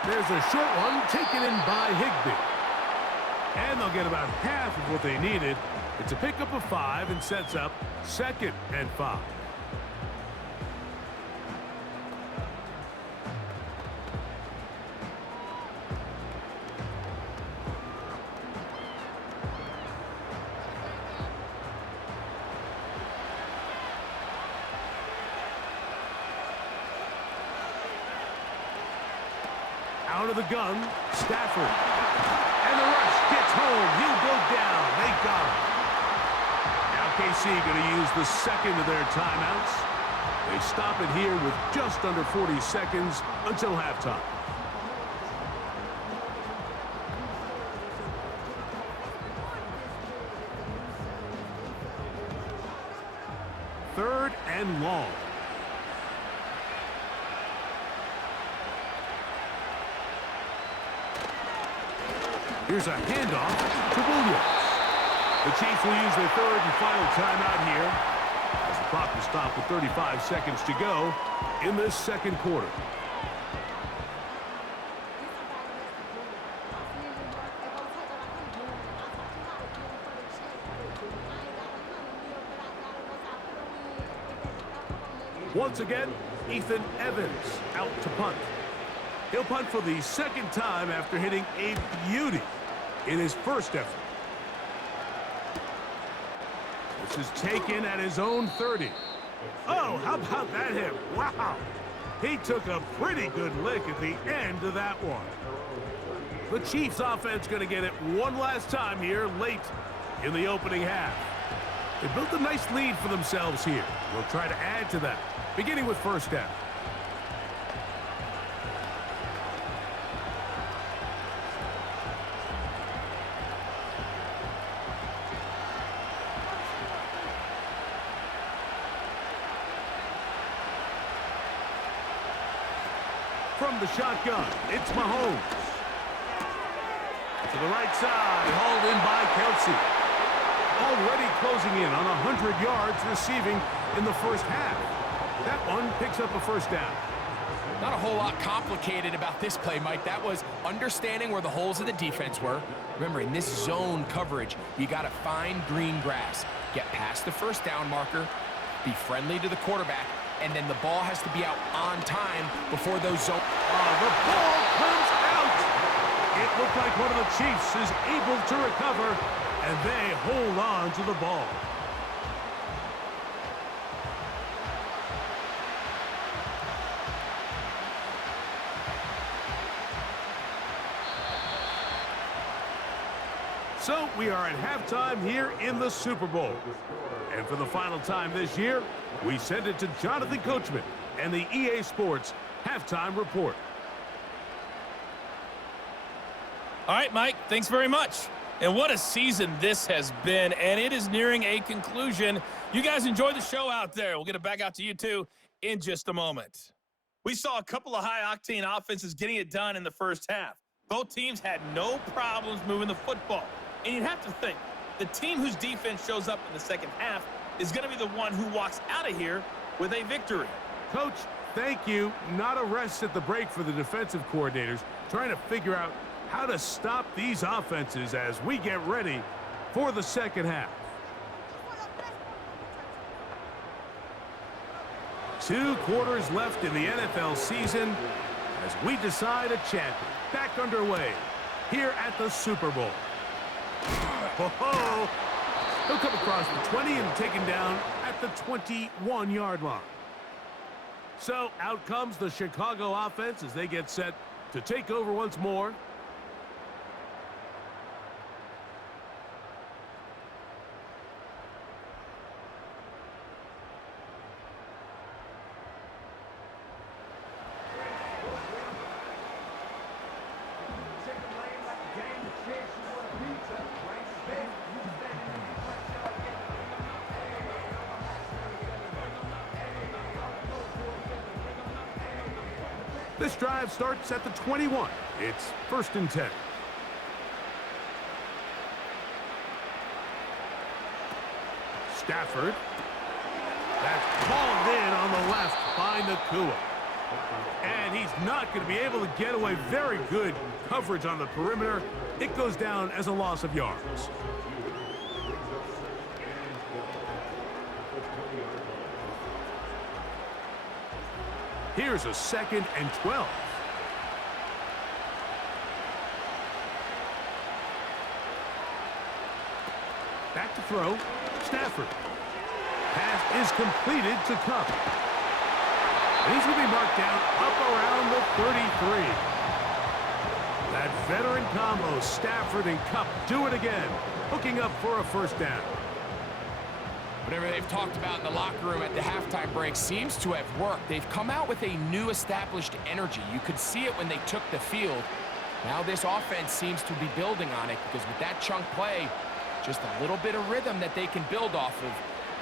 There's a short one taken in by Higbee. And they'll get about half of what they needed. It's a pickup of 5 and sets up 2nd and 5. Out of the gun, Stafford. And the rush gets home. He'll go down. They got him. Now KC going to use the second of their timeouts. They stop it here with just under 40 seconds until halftime. Third and long. Here's a handoff to Williams. The Chiefs will use their 3rd and final timeout here as the clock will stop with 35 seconds to go in this second quarter. Once again, Ethan Evans out to punt. He'll punt for the 2nd time after hitting a beauty in his first effort. This is taken at his own 30. Oh, how about that hit? Wow. He took a pretty good lick at the end of that one. The Chiefs offense going to get it one last time here late in the opening half. They built a nice lead for themselves here. They'll try to add to that, beginning with first down. From the shotgun, it's Mahomes. To the right side, hauled in by Kelsey. Already closing in on 100 yards receiving in the first half. That one picks up a first down. Not a whole lot complicated about this play, Mike. That was understanding where the holes of the defense were. Remember, in this zone coverage, you got to find green grass. Get past the first down marker, be friendly to the quarterback, and then the ball has to be out on time before those zone. The ball comes out. It looked like one of the Chiefs is able to recover, and they hold on to the ball. So we are at halftime here in the Super Bowl. And for the final time this year, we send it to Jonathan Coachman and the EA Sports Halftime Report. All right, Mike, thanks very much. And what a season this has been, and it is nearing a conclusion. You guys enjoy the show out there. We'll get it back out to you, too, in just a moment. We saw a couple of high-octane offenses getting it done in the first half. Both teams had no problems moving the football. And you'd have to think, the team whose defense shows up in the second half is going to be the one who walks out of here with a victory. Coach, thank you. Not a rest at the break for the defensive coordinators, trying to figure out how to stop these offenses as we get ready for the second half. 2 quarters left in the NFL season as we decide a champion. Back underway here at the Super Bowl. Oh, he'll come across the 20 and taken down at the 21-yard line. So out comes the Chicago offense as they get set to take over once more. This drive starts at the 21. It's 1st and 10. Stafford. That's called in on the left by Nakua. And he's not going to be able to get away. Very good coverage on the perimeter. It goes down as a loss of yards. Here's a 2nd and 12. Back to throw. Stafford. Pass is completed to Cup. And he's going to be marked down up around the 33. That veteran combo, Stafford and Cup, do it again. Hooking up for a first down. Whatever they've talked about in the locker room at the halftime break seems to have worked. They've come out with a new established energy. You could see it when they took the field. Now this offense seems to be building on it because with that chunk play, just a little bit of rhythm that they can build off of.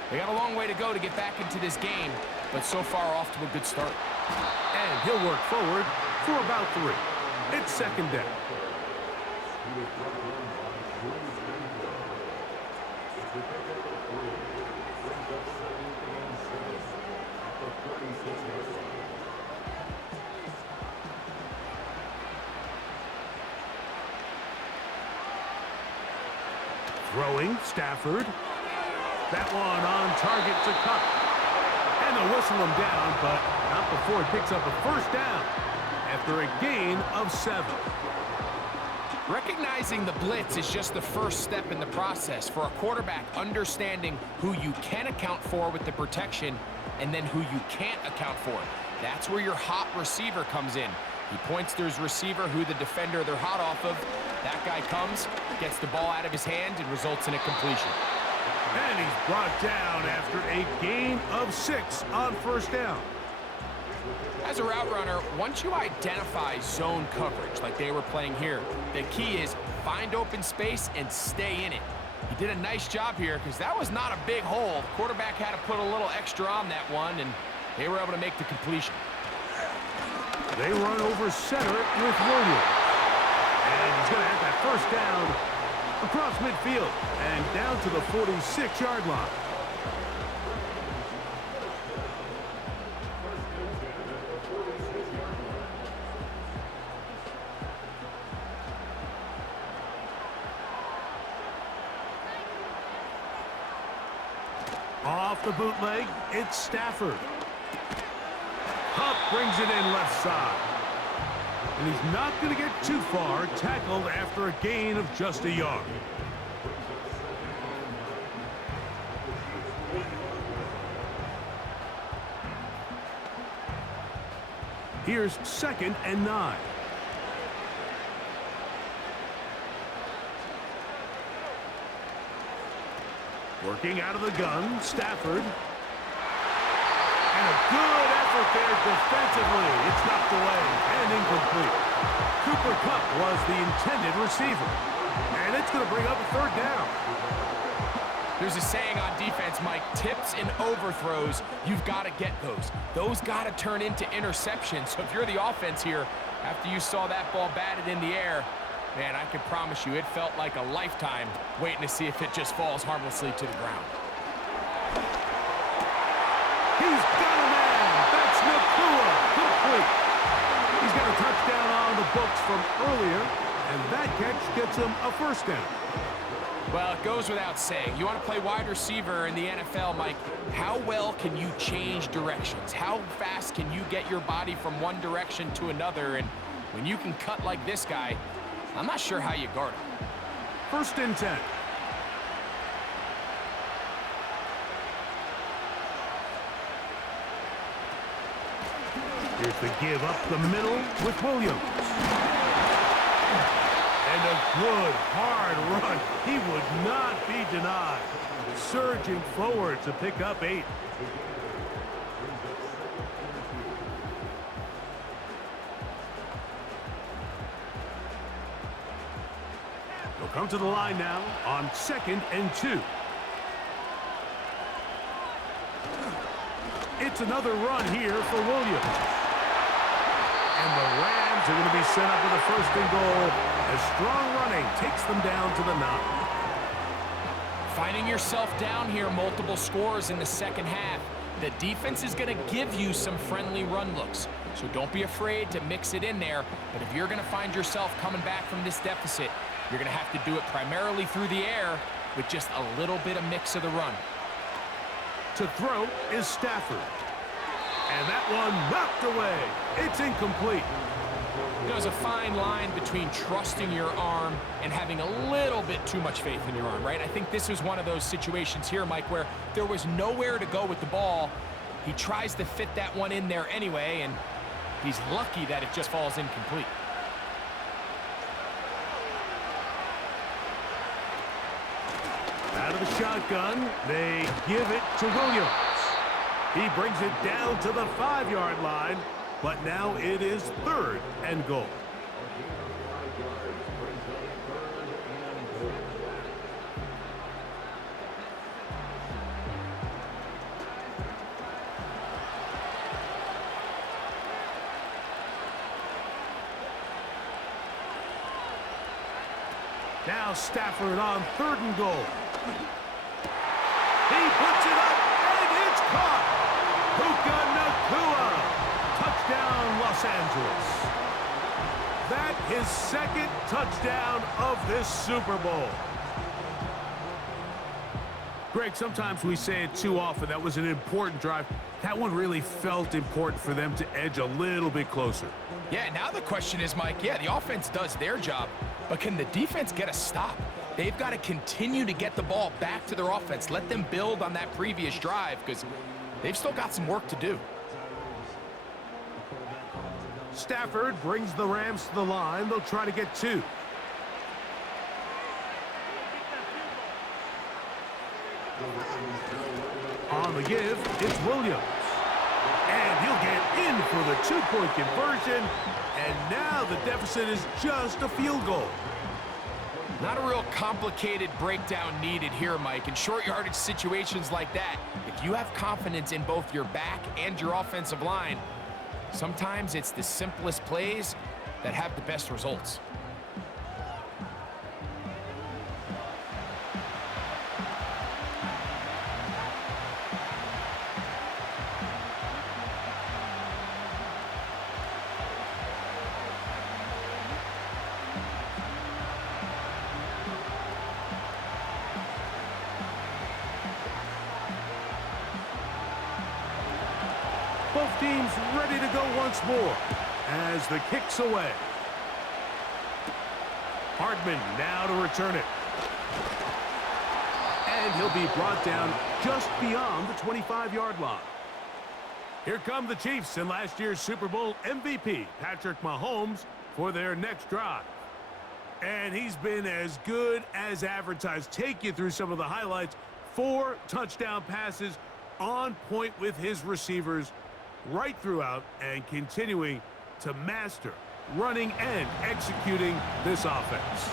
They got a long way to go to get back into this game, but so far off to a good start. And he'll work forward for about 3. It's 2nd down. Throwing, Stafford. That one on target to Cup. And they'll whistle him down, but not before he picks up a first down after a gain of 7. Recognizing the blitz is just the first step in the process for a quarterback understanding who you can account for with the protection and then who you can't account for. That's where your hot receiver comes in. He points to his receiver, who the defender they're hot off of. That guy comes, gets the ball out of his hand, and results in a completion. And he's brought down after a gain of 6 on first down. As a route runner, once you identify zone coverage like they were playing here, the key is find open space and stay in it. He did a nice job here because that was not a big hole. The quarterback had to put a little extra on that one, and they were able to make the completion. They run over center with Williams. And he's going to have that first down across midfield and down to the 46-yard line. Off the bootleg, it's Stafford. Hupp brings it in left side. And he's not going to get too far, tackled after a gain of just a yard. Here's 2nd and 9. Working out of the gun, Stafford. And a good effort there defensively. It's knocked away and incomplete. Cooper Kupp was the intended receiver. And it's going to bring up a 3rd down. There's a saying on defense, Mike, tips and overthrows, you've got to get those. Those got to turn into interceptions. So if you're the offense here, after you saw that ball batted in the air, man, I can promise you it felt like a lifetime waiting to see if it just falls harmlessly to the ground. He's got a man. That's Nakua. Complete. He's got a touchdown on the books from earlier, and that catch gets him a 1st down. Well, it goes without saying. You want to play wide receiver in the NFL, Mike, how well can you change directions? How fast can you get your body from one direction to another? And when you can cut like this guy, I'm not sure how you guard him. 1st and 10. Here's the give up the middle with Williams. And a good, hard run. He would not be denied. Surging forward to pick up 8. They'll come to the line now on 2nd and 2. It's another run here for Williams. And the Rams are going to be set up with a 1st and goal as strong running takes them down to the 9. Finding yourself down here, multiple scores in the second half. The defense is going to give you some friendly run looks. So don't be afraid to mix it in there. But if you're going to find yourself coming back from this deficit, you're going to have to do it primarily through the air with just a little bit of mix of the run. To throw is Stafford. And that one knocked away. It's incomplete. There's a fine line between trusting your arm and having a little bit too much faith in your arm, right? I think this was one of those situations here, Mike, where there was nowhere to go with the ball. He tries to fit that one in there anyway, and he's lucky that it just falls incomplete. Out of the shotgun, they give it to Williams. He brings it down to the 5-yard line, but now it is 3rd and goal. Now Stafford on 3rd and goal. He puts it up, and it's caught. Puka Nakua. Touchdown, Los Angeles. That his 2nd touchdown of this Super Bowl. Greg, sometimes we say it too often. That was an important drive. That one really felt important for them to edge a little bit closer. Yeah, now the question is, Mike, yeah, the offense does their job. But can the defense get a stop? They've got to continue to get the ball back to their offense. Let them build on that previous drive because they've still got some work to do. Stafford brings the Rams to the line. They'll try to get 2. On the give, it's Williams. And he'll get in for the 2-point conversion. And now the deficit is just a field goal. Not a real complicated breakdown needed here, Mike. In short yardage situations like that, if you have confidence in both your back and your offensive line, sometimes it's the simplest plays that have the best results. Both teams ready to go once more as the kick's away. Hardman now to return it. And he'll be brought down just beyond the 25-yard line. Here come the Chiefs and last year's Super Bowl MVP, Patrick Mahomes, for their next drive. And he's been as good as advertised. Take you through some of the highlights. 4 touchdown passes, on point with his receivers right throughout, and continuing to master running and executing this offense.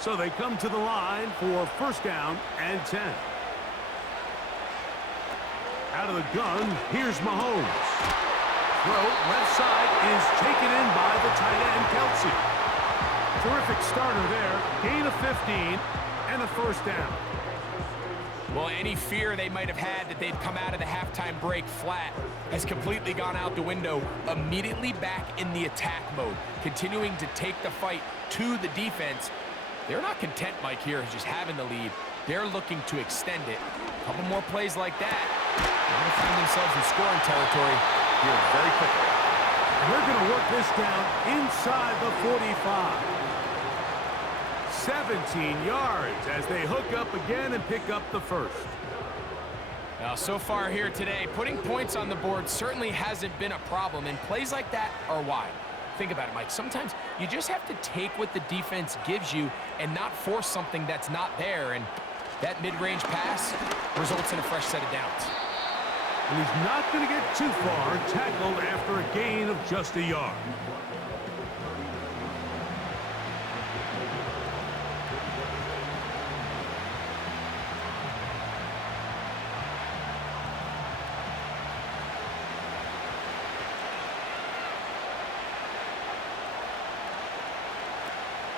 So they come to the line for 1st down and 10. Out of the gun, here's Mahomes. Throw left side is taken in by the tight end, Kelsey. Terrific starter there. Gain of 15 and a 1st down. Well, any fear they might have had that they'd come out of the halftime break flat has completely gone out the window. Immediately back in the attack mode, continuing to take the fight to the defense. They're not content, Mike, here, just having the lead. They're looking to extend it. A couple more plays like that. They're going to find themselves in scoring territory here very quickly. And they're going to work this down inside the 45. 17 yards as they hook up again and pick up the 1st. Now, so far here today, putting points on the board certainly hasn't been a problem, and plays like that are why. Think about it, Mike. Sometimes you just have to take what the defense gives you and not force something that's not there, and that mid-range pass results in a fresh set of downs. And he's not going to get too far, tackled after a gain of just a yard.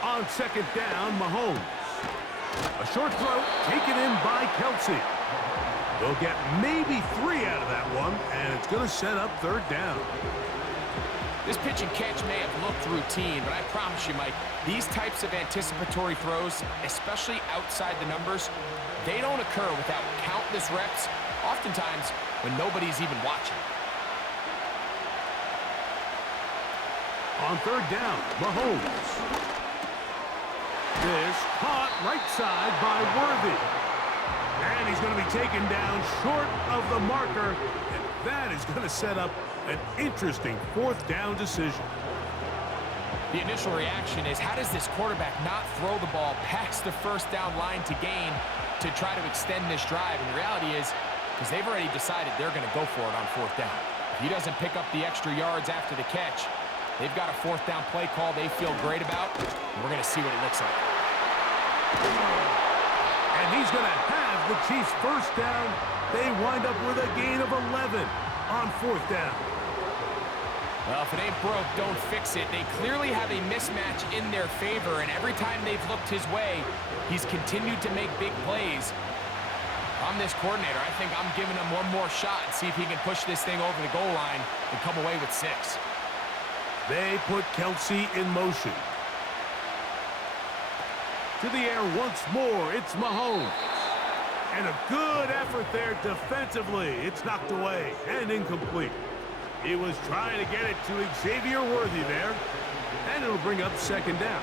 On 2nd down, Mahomes. A short throw taken in by Kelsey. They'll get maybe 3 out of that one, and it's going to set up 3rd down. This pitch and catch may have looked routine, but I promise you, Mike, these types of anticipatory throws, especially outside the numbers, they don't occur without countless reps, oftentimes when nobody's even watching. On 3rd down, Mahomes. This caught right side by Worthy. And he's going to be taken down short of the marker, and that is going to set up an interesting 4th down decision. The initial reaction is, how does this quarterback not throw the ball past the 1st down line to gain to try to extend this drive? And the reality is, because they've already decided they're going to go for it on 4th down. If he doesn't pick up the extra yards after the catch, they've got a 4th down play call they feel great about, and we're going to see what it looks like. And he's going to have the Chiefs' 1st down. They wind up with a gain of 11 on 4th down. Well, if it ain't broke, don't fix it. They clearly have a mismatch in their favor, and every time they've looked his way, he's continued to make big plays. If I'm this coordinator, I think I'm giving him one more shot and see if he can push this thing over the goal line and come away with 6. They put Kelsey in motion. To the air once more. It's Mahomes. And a good effort there defensively. It's knocked away and incomplete. He was trying to get it to Xavier Worthy there. And it'll bring up second down.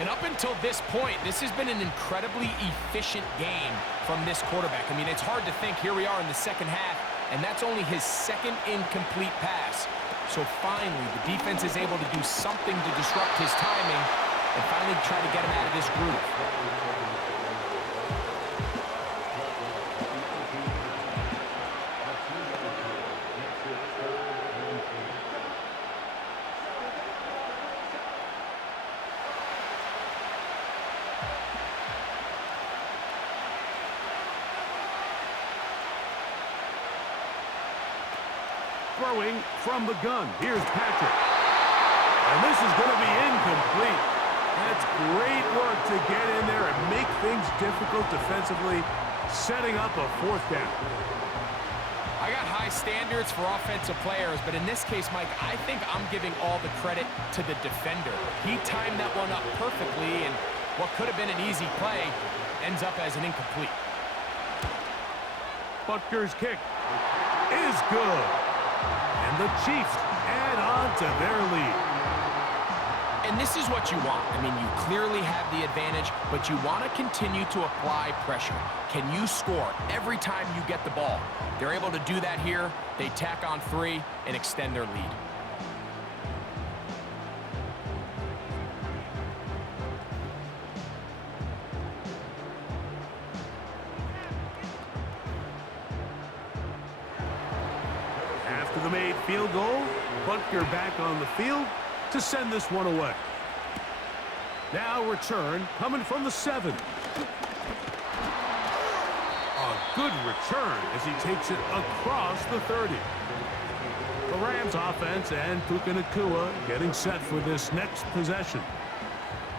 And up until this point, this has been an incredibly efficient game from this quarterback. I mean, it's hard to think here we are in the second half, and that's only his second incomplete pass. So finally, the defense is able to do something to disrupt his timing and finally try to get him out of this groove. Throwing from the gun. Here's Patrick. And this is going to be incomplete. That's great work to get in there and make things difficult defensively, setting up a fourth down. I got high standards for offensive players, but in this case, Mike, I think I'm giving all the credit to the defender. He timed that one up perfectly, and what could have been an easy play ends up as an incomplete. Butker's kick is good. And the Chiefs add on to their lead. And this is what you want. I mean, you clearly have the advantage, but you want to continue to apply pressure. Can you score every time you get the ball? They're able to do that here. They tack on 3 and extend their lead. After the made field goal, Butker back on the field to send this one away. Now return coming from the 7. A good return as he takes it across the 30. The Rams offense and Puka Nacua getting set for this next possession.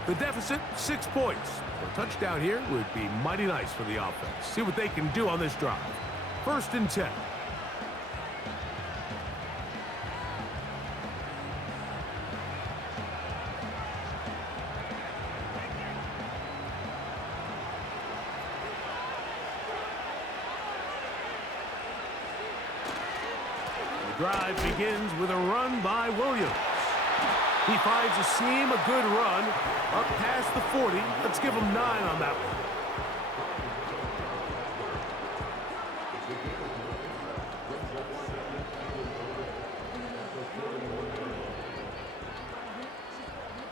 The deficit, 6 points. A touchdown here would be mighty nice for the offense. See what they can do on this drive. 1st and 10. Drive begins with a run by Williams. He finds a seam, a good run, up past the 40. Let's give him 9 on that one.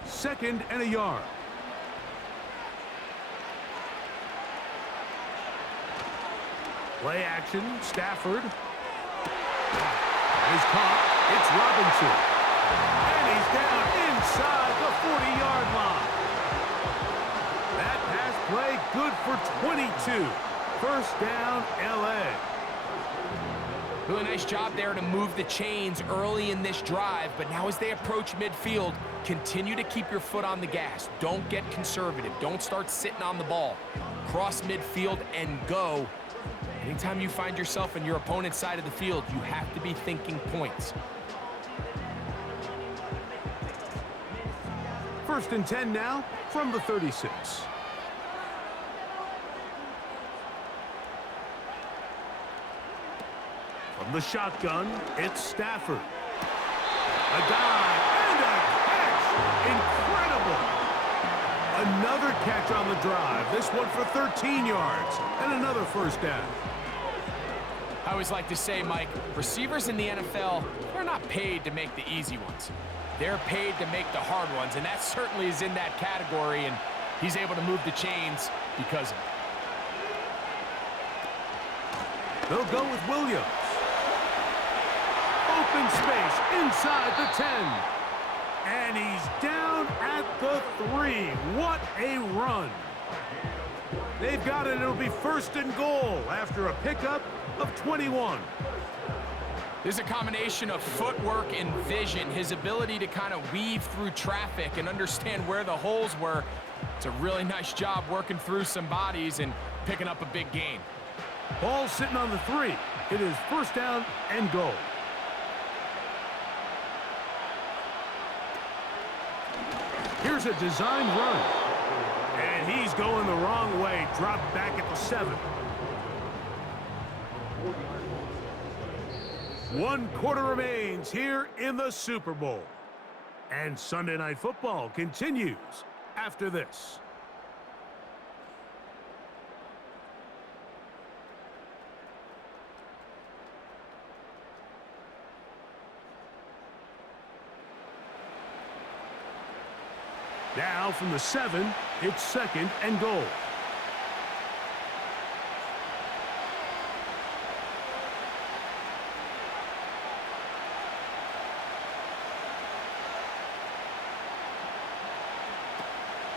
Second and a yard. Play action, Stafford. Is caught. It's Robinson. And he's down inside the 40-yard line. That pass play good for 22. 1st down, L.A. Really nice job there to move the chains early in this drive, but now as they approach midfield, continue to keep your foot on the gas. Don't get conservative. Don't start sitting on the ball. Cross midfield and go. Anytime you find yourself in your opponent's side of the field, you have to be thinking points. 1st and 10 now from the 36. From the shotgun, it's Stafford. A dive and a catch. Incredible. Another catch on the drive. This one for 13 yards and another 1st down. I always like to say, Mike, receivers in the NFL, they're not paid to make the easy ones. They're paid to make the hard ones, and that certainly is in that category, and he's able to move the chains because of it. They'll go with Williams. Open space inside the 10. And he's down at the 3. What a run. They've got it. It'll be 1st and goal after a pickup of 21. There's a combination of footwork and vision, his ability to kind of weave through traffic and understand where the holes were. It's a really nice job working through some bodies and picking up a big gain. Ball sitting on the 3. It is 1st down and goal. Here's a designed run. He's going the wrong way. Dropped back at the 7. 1 quarter remains here in the Super Bowl. And Sunday Night Football continues after this. Now from the 7, it's 2nd and goal.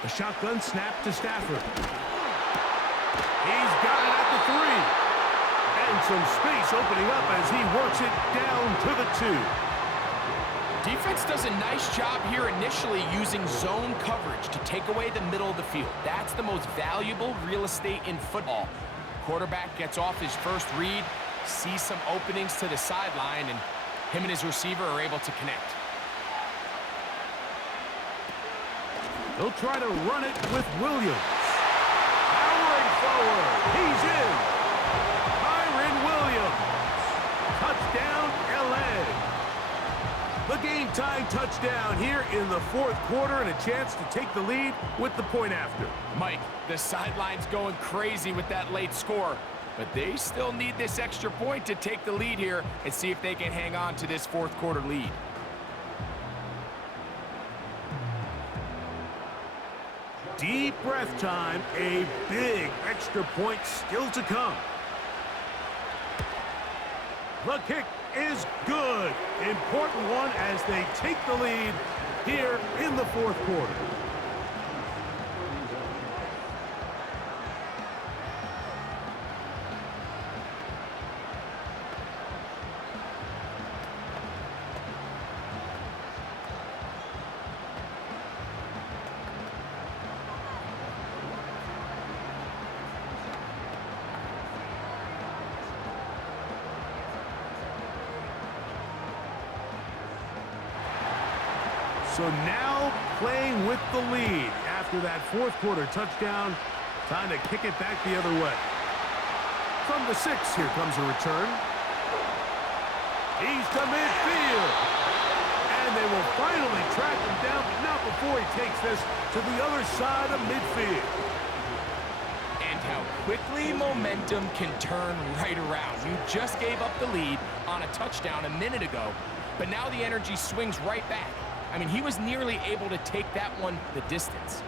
A shotgun snap to Stafford. He's got it at the 3. And some space opening up as he works it down to the 2. Defense does a nice job here initially using zone coverage to take away the middle of the field. That's the most valuable real estate in football. Quarterback gets off his first read, sees some openings to the sideline, and him and his receiver are able to connect. They'll try to run it with Williams. Powering forward. He's in. Kyren Williams. Touchdown, L.A. The game-time touchdown here in the 4th quarter and a chance to take the lead with the point after. Mike, the sideline's going crazy with that late score, but they still need this extra point to take the lead here and see if they can hang on to this 4th quarter lead. Deep breath time. A big extra point still to come. The kick is good. Important one as they take the lead here in the 4th quarter. So now playing with the lead after that 4th quarter touchdown. Time to kick it back the other way. From the 6, here comes a return. He's to midfield. And they will finally track him down, but not before he takes this to the other side of midfield. And how quickly momentum can turn right around. You just gave up the lead on a touchdown a minute ago, but now the energy swings right back. I mean, he was nearly able to take that one the distance.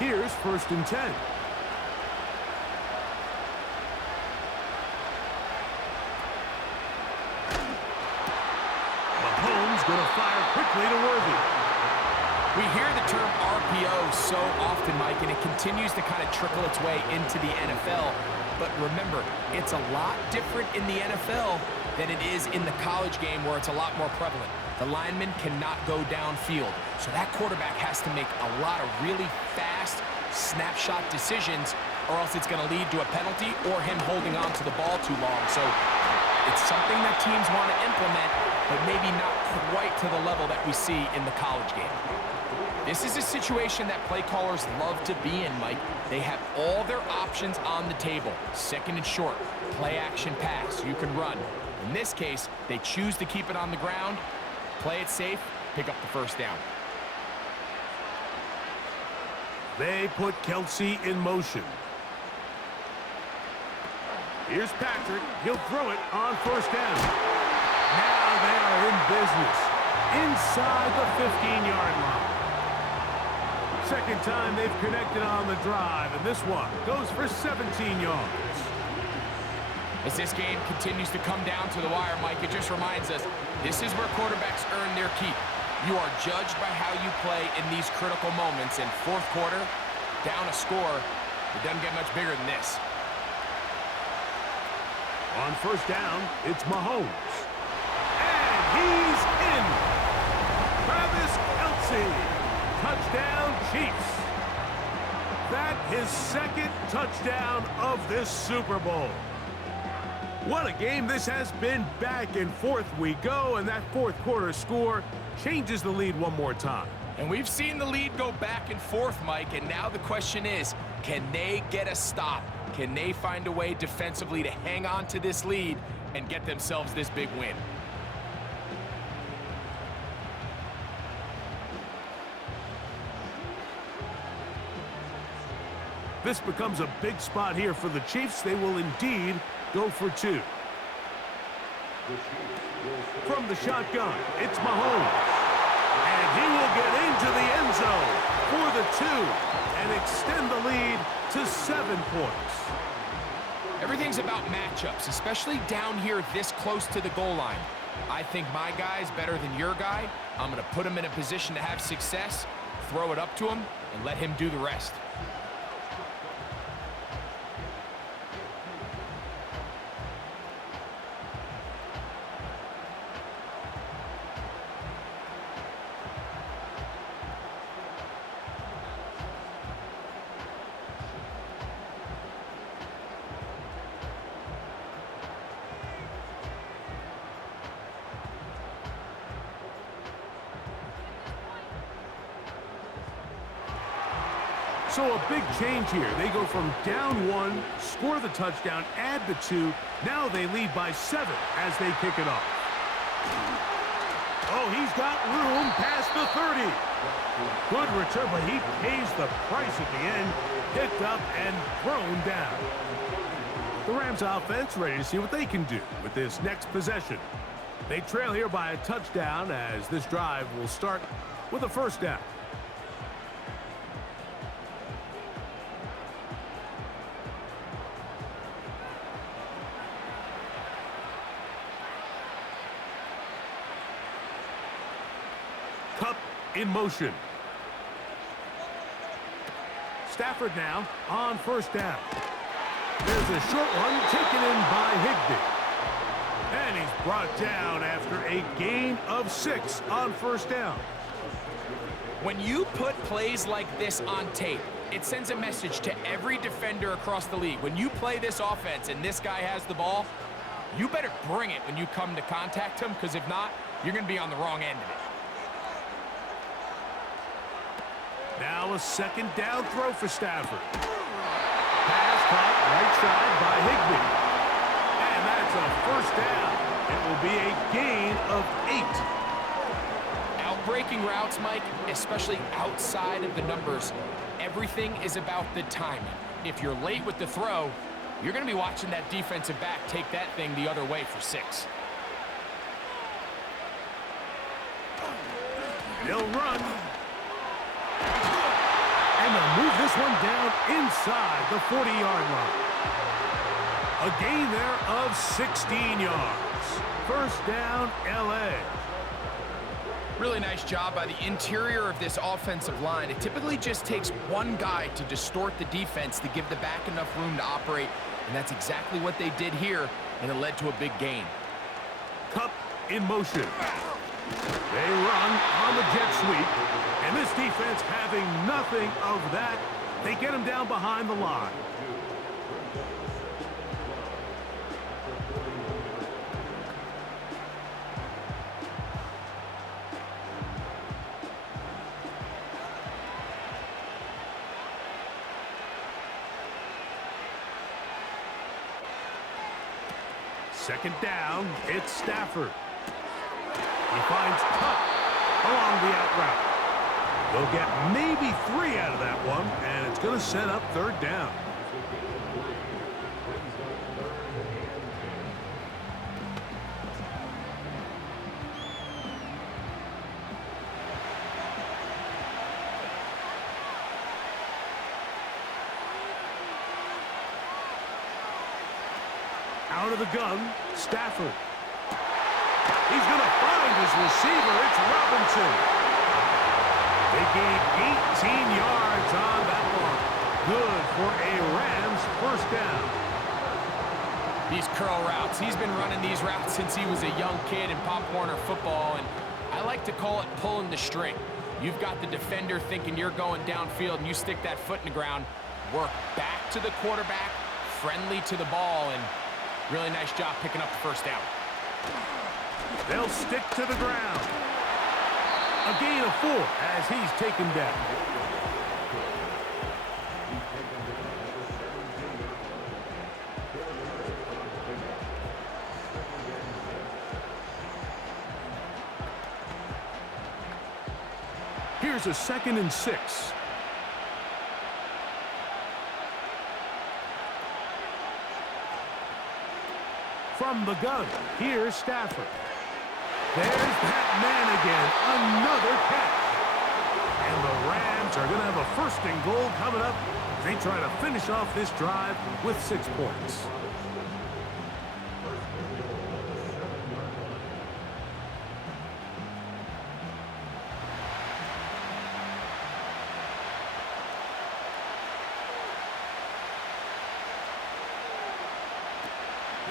Here's 1st and 10. Going to fire quickly to Worthy. We hear the term RPO so often, Mike, and it continues to kind of trickle its way into the NFL. But remember, it's a lot different in the NFL than it is in the college game where it's a lot more prevalent. The lineman cannot go downfield, so that quarterback has to make a lot of really fast snapshot decisions, or else it's going to lead to a penalty or him holding on to the ball too long. So it's something that teams want to implement, but maybe not quite to the level that we see in the college game. This is a situation that play callers love to be in, Mike. They have all their options on the table. 2nd and short, play action pass, you can run. In this case, they choose to keep it on the ground, play it safe, pick up the 1st down. They put Kelsey in motion. Here's Patrick. He'll throw it on 1st down. Now they are in business inside the 15-yard line. 2nd time they've connected on the drive, and this one goes for 17 yards. As this game continues to come down to the wire, Mike, it just reminds us this is where quarterbacks earn their keep. You are judged by how you play in these critical moments. In 4th quarter, down a score, it doesn't get much bigger than this. On 1st down, it's Mahomes. And he's in. Travis Kelce Touchdown, Chiefs. That his second touchdown of this Super Bowl. What a game this has been. Back and forth we go, and that fourth quarter score changes the lead one more time. And we've seen the lead go back and forth, Mike, and now the question is, can they get a stop? Can they find a way defensively to hang on to this lead and get themselves this big win? This becomes a big spot here for the Chiefs. They will indeed go for two. From the shotgun, it's Mahomes. And he will get into the end zone for the two and extend the lead to 7 points. Everything's about matchups, especially down here this close to the goal line. I think my guy's better than your guy. I'm going to put him in a position to have success, throw it up to him, and let him do the rest. So a big change here. They go from down 1, score the touchdown, add the 2. Now they lead by 7 as they kick it off. Oh, he's got room past the 30. Good return, but he pays the price at the end. Picked up and thrown down. The Rams offense ready to see what they can do with this next possession. They trail here by a touchdown as this drive will start with a first down. Cup in motion. Stafford now on first down. There's a short one taken in by Higbee. And he's brought down after a gain of 6 on first down. When you put plays like this on tape, it sends a message to every defender across the league. When you play this offense and this guy has the ball, you better bring it when you come to contact him, because if not, you're going to be on the wrong end of it. Now a second down throw for Stafford. Pass caught right side by Higbee. And that's a first down. It will be a gain of 8. Outbreaking routes, Mike, especially outside of the numbers, everything is about the timing. If you're late with the throw, you're going to be watching that defensive back take that thing the other way for 6. They'll run. And they'll move this one down inside the 40-yard line. A gain there of 16 yards. First down, L.A. Really nice job by the interior of this offensive line. It typically just takes one guy to distort the defense to give the back enough room to operate, and that's exactly what they did here, and it led to a big gain. Cup in motion. They run on the jet sweep, and this defense having nothing of that. They get him down behind the line. Second down, it's Stafford. He finds Cup along the out route. They'll get maybe 3 out of that one, and it's going to set up third down. Out of the gun, Stafford. He's going to find his receiver. It's Robinson. They gained 18 yards on that one. Good for a Rams first down. These curl routes, he's been running these routes since he was a young kid in Pop Warner football, and I like to call it pulling the string. You've got the defender thinking you're going downfield, and you stick that foot in the ground. Work back to the quarterback, friendly to the ball, and really nice job picking up the first down. They'll stick to the ground. A gain of 4 as he's taken down. Here's a 2nd and 6. From the gun, here's Stafford. There's that man again, another catch. And the Rams are going to have a 1st and goal coming up. They try to finish off this drive with 6 points.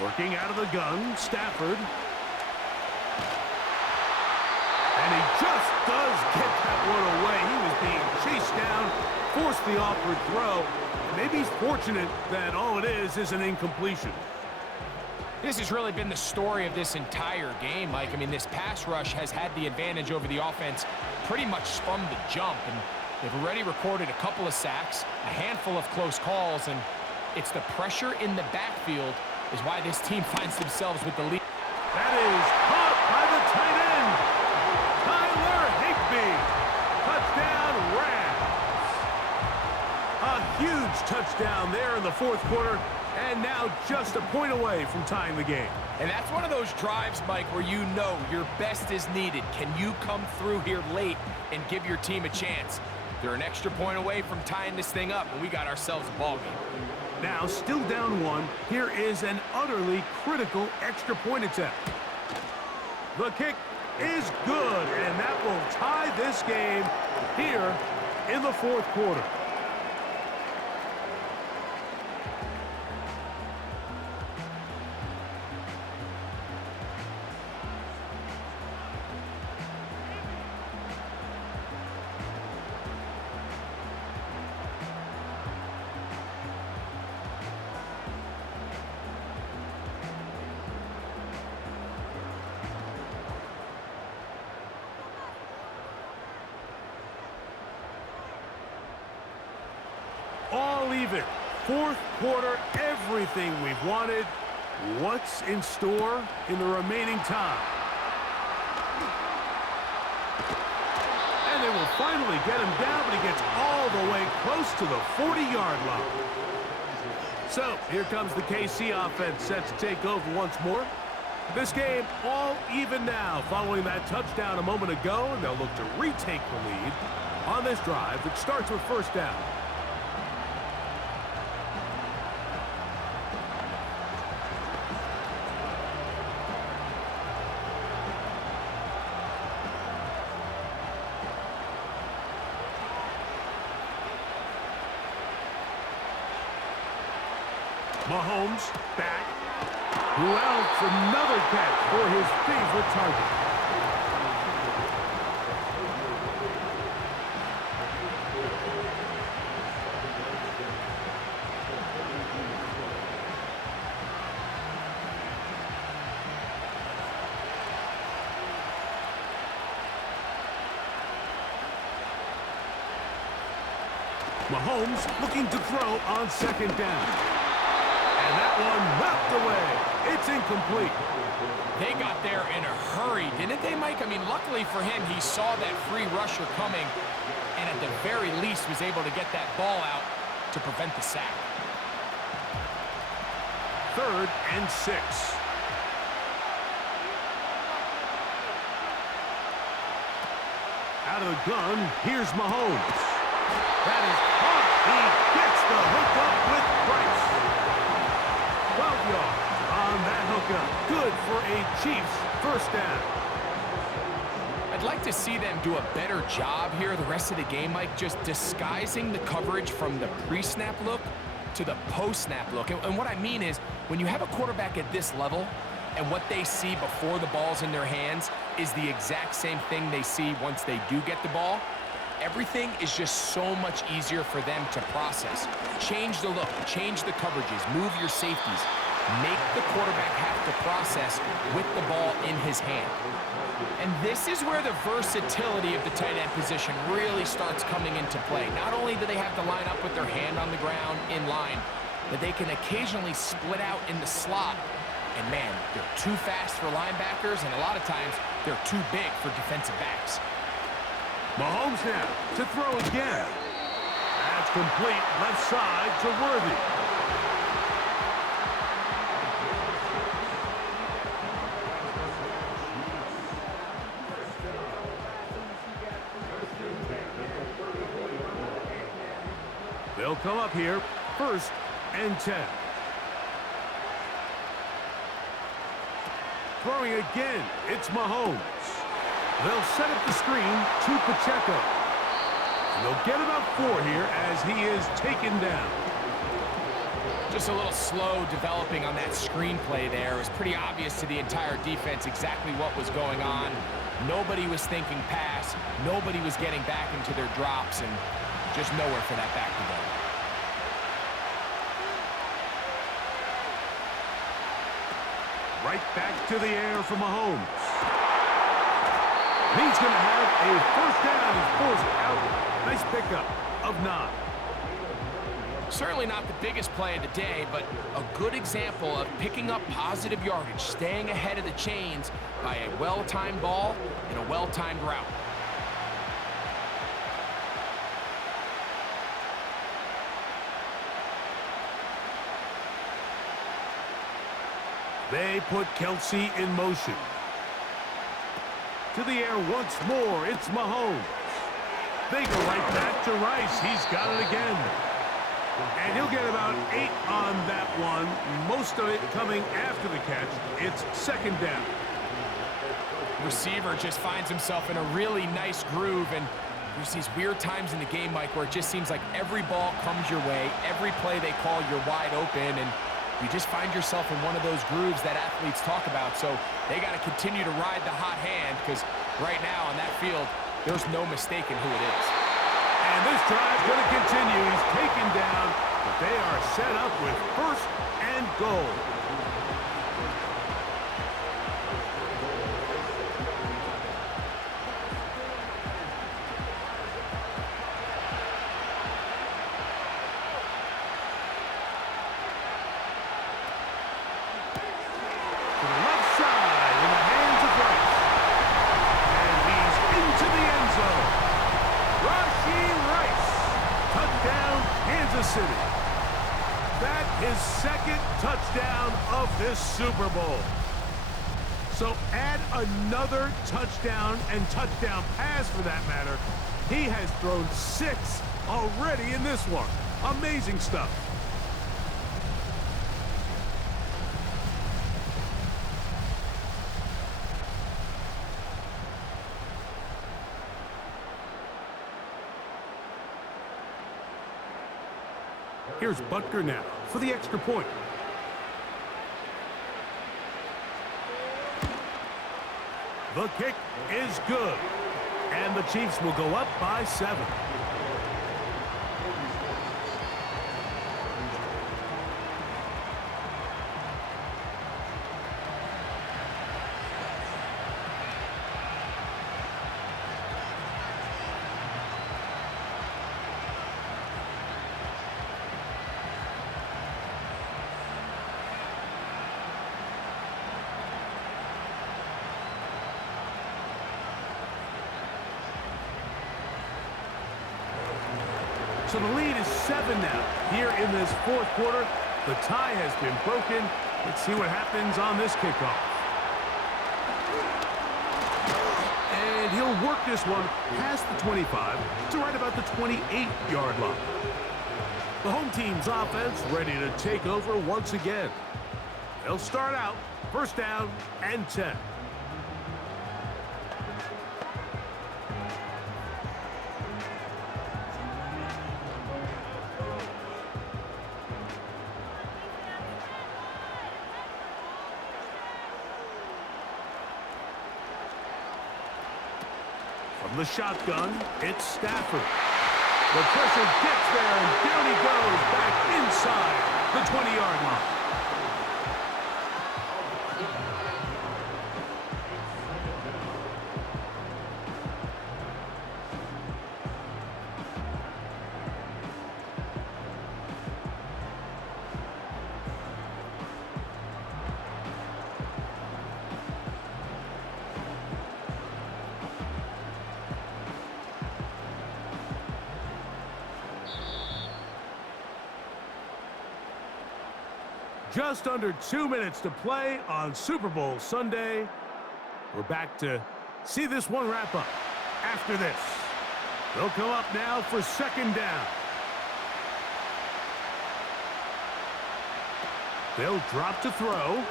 Working out of the gun, Stafford. And he just does get that one away. He was being chased down, forced the awkward throw. Maybe he's fortunate that all it is an incompletion. This has really been the story of this entire game, Mike. I mean, this pass rush has had the advantage over the offense pretty much from the jump. And they've already recorded a couple of sacks, a handful of close calls, and it's the pressure in the backfield is why this team finds themselves with the lead. That is caught by the tight end, Tyler Higbee. Touchdown, Rams. A huge touchdown there in the 4th quarter, and now just a point away from tying the game. And that's one of those drives, Mike, where you know your best is needed. Can you come through here late and give your team a chance? They're an extra point away from tying this thing up, and we got ourselves a ball game. Now, still down 1, here is an utterly critical extra point attempt. The kick is good, and that will tie this game here in the 4th quarter. All even. 4th quarter, everything we've wanted. What's in store in the remaining time? And they will finally get him down, but he gets all the way close to the 40-yard line. So, here comes the KC offense set to take over once more. This game all even now following that touchdown a moment ago, and they'll look to retake the lead on this drive that starts with 1st down. Mahomes back. Routs another catch for his favorite target. Mahomes looking to throw on 2nd down. And that one knocked away. It's incomplete. They got there in a hurry, didn't they, Mike? I mean, luckily for him, he saw that free rusher coming and at the very least was able to get that ball out to prevent the sack. 3rd and 6. Out of the gun, here's Mahomes. That is caught. He gets the hookup with Price. 12 yards on that hookup. Good for a Chiefs 1st down. I'd like to see them do a better job here the rest of the game, Mike, just disguising the coverage from the pre-snap look to the post-snap look. And what I mean is, when you have a quarterback at this level, And what they see before the ball's in their hands is the exact same thing they see once they do get the ball. Everything is just so much easier for them to process. Change the look, change the coverages, move your safeties. Make the quarterback have to process with the ball in his hand. And this is where the versatility of the tight end position really starts coming into play. Not only do they have to line up with their hand on the ground in line, but they can occasionally split out in the slot. And man, they're too fast for linebackers, and a lot of times they're too big for defensive backs. Mahomes now to throw again. That's complete left side to Worthy. They'll come up here, 1st and 10. Throwing again, it's Mahomes. They'll set up the screen to Pacheco. And they'll get about 4 here as he is taken down. Just a little slow developing on that screenplay there. It was pretty obvious to the entire defense exactly what was going on. Nobody was thinking pass. Nobody was getting back into their drops, and just nowhere for that back to go. Right back to the air for Mahomes. He's going to have a 1st down. He's forced out. Nice pickup of 9. Certainly not the biggest play of the day, but a good example of picking up positive yardage, staying ahead of the chains by a well-timed ball and a well-timed route. They put Kelsey in motion. To the air once more, it's Mahomes. They go right back to Rice. He's got it again. And he'll get about 8 on that one. Most of it coming after the catch. It's 2nd down. Receiver just finds himself in a really nice groove, and there's these weird times in the game, Mike, where it just seems like every ball comes your way, every play they call, you're wide open, and you just find yourself in one of those grooves that athletes talk about. So they got to continue to ride the hot hand, because right now on that field, there's no mistaking who it is. And this drive's going to continue. He's taken down, but they are set up with 1st and goal. To the left side in the hands of Rice. And he's into the end zone. Rice. Touchdown, Kansas City. That is 2nd touchdown of this Super Bowl. So add another touchdown and touchdown pass for that matter. He has thrown 6 already in this one. Amazing stuff. Here's Butker now for the extra point. The kick is good. And the Chiefs will go up by 7. So the lead is 7 now. Here in this 4th quarter, the tie has been broken. Let's see what happens on this kickoff. And he'll work this one past the 25 to right about the 28-yard line. The home team's offense ready to take over once again. They'll start out 1st down and 10. From the shotgun, it's Stafford. The pressure gets there, and down he goes back inside the 20-yard line. Just under 2 minutes to play on Super Bowl Sunday. We're back to see this one wrap up. After this, they'll come up now for second down. They'll drop to throw.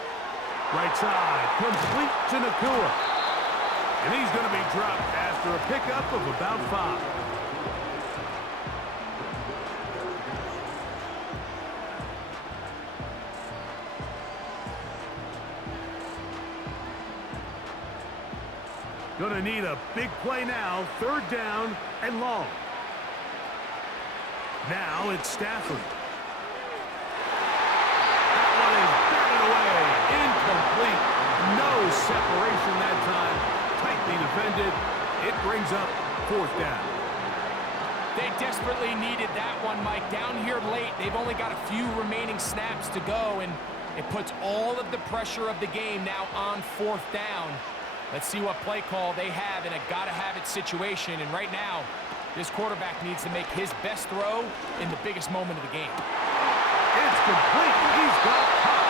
Right side, complete to Nakua. And he's going to be dropped after a pickup of about 5. Going to need a big play now. Third down and long. Now it's Stafford. That one is batted away. Incomplete. No separation that time. Tightly defended. It brings up fourth down. They desperately needed that one, Mike. Down here late, they've only got a few remaining snaps to go, and it puts all of the pressure of the game now on fourth down. Let's see what play call they have in a gotta-have-it situation. And right now, this quarterback needs to make his best throw in the biggest moment of the game. It's complete. He's got pop.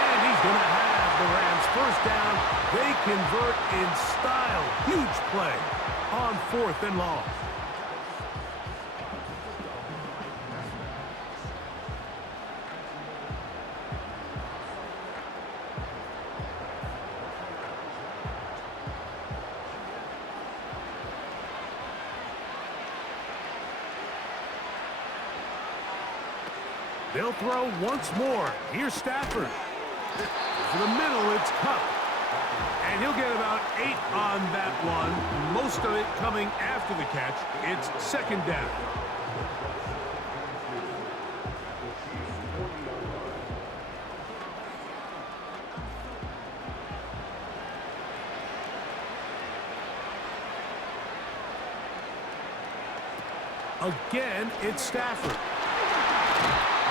And he's going to have the Rams first down. They convert in style. Huge play on fourth and long. They'll throw once more. Here's Stafford. To the middle, it's Cup. And he'll get about 8 on that one. Most of it coming after the catch. It's second down. Again, it's Stafford.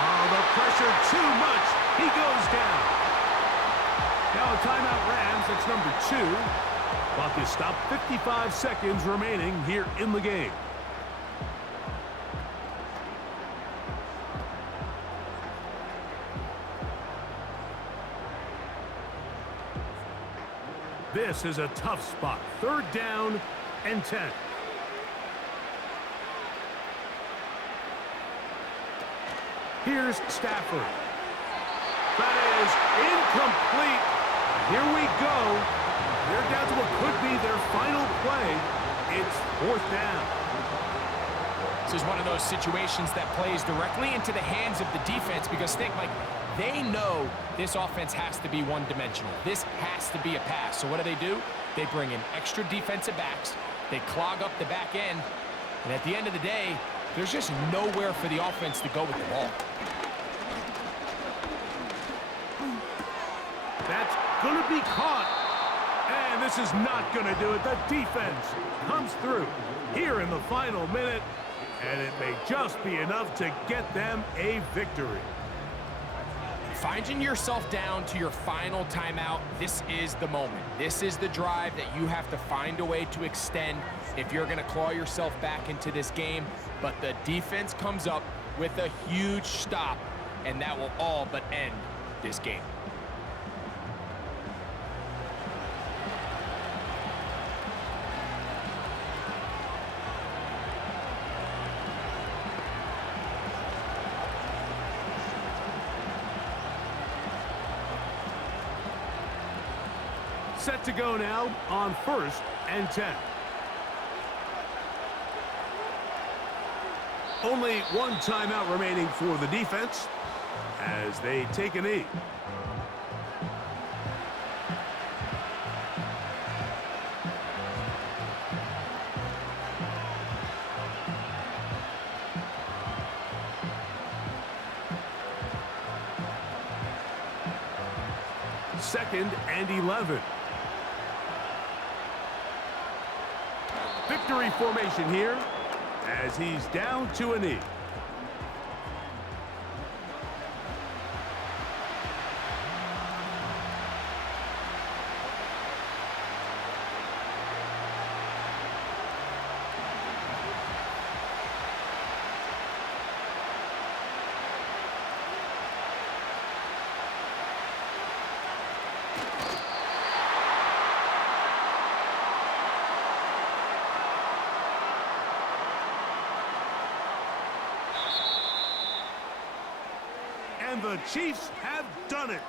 Oh, the pressure too much. He goes down. Now a timeout Rams. That's number 2. Clock is stopped. 55 seconds remaining here in the game. This is a tough spot. Third down and 10. Here's Stafford. That is incomplete. Here we go. They're down to what could be their final play. It's fourth down. This is one of those situations that plays directly into the hands of the defense because think, like, they know this offense has to be one-dimensional. This has to be a pass. So what do? They bring in extra defensive backs. They clog up the back end. And at the end of the day, there's just nowhere for the offense to go with the ball. That's going to be caught. And this is not going to do it. The defense comes through here in the final minute. And it may just be enough to get them a victory. Finding yourself down to your final timeout, this is the moment. This is the drive that you have to find a way to extend if you're going to claw yourself back into this game. But the defense comes up with a huge stop, and that will all but end this game. Set to go now on first and 10. Only one timeout remaining for the defense as they take a knee. 2nd and 11. Victory formation here as he's down to a knee. And the Chiefs have done it.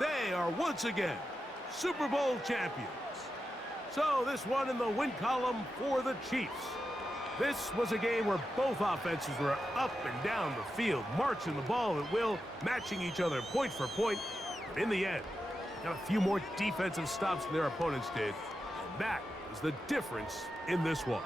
They are once again Super Bowl champions. So this one in the win column for the Chiefs. This was a game where both offenses were up and down the field, marching the ball at will, matching each other point for point. But in the end, got a few more defensive stops than their opponents did. And that is the difference in this one.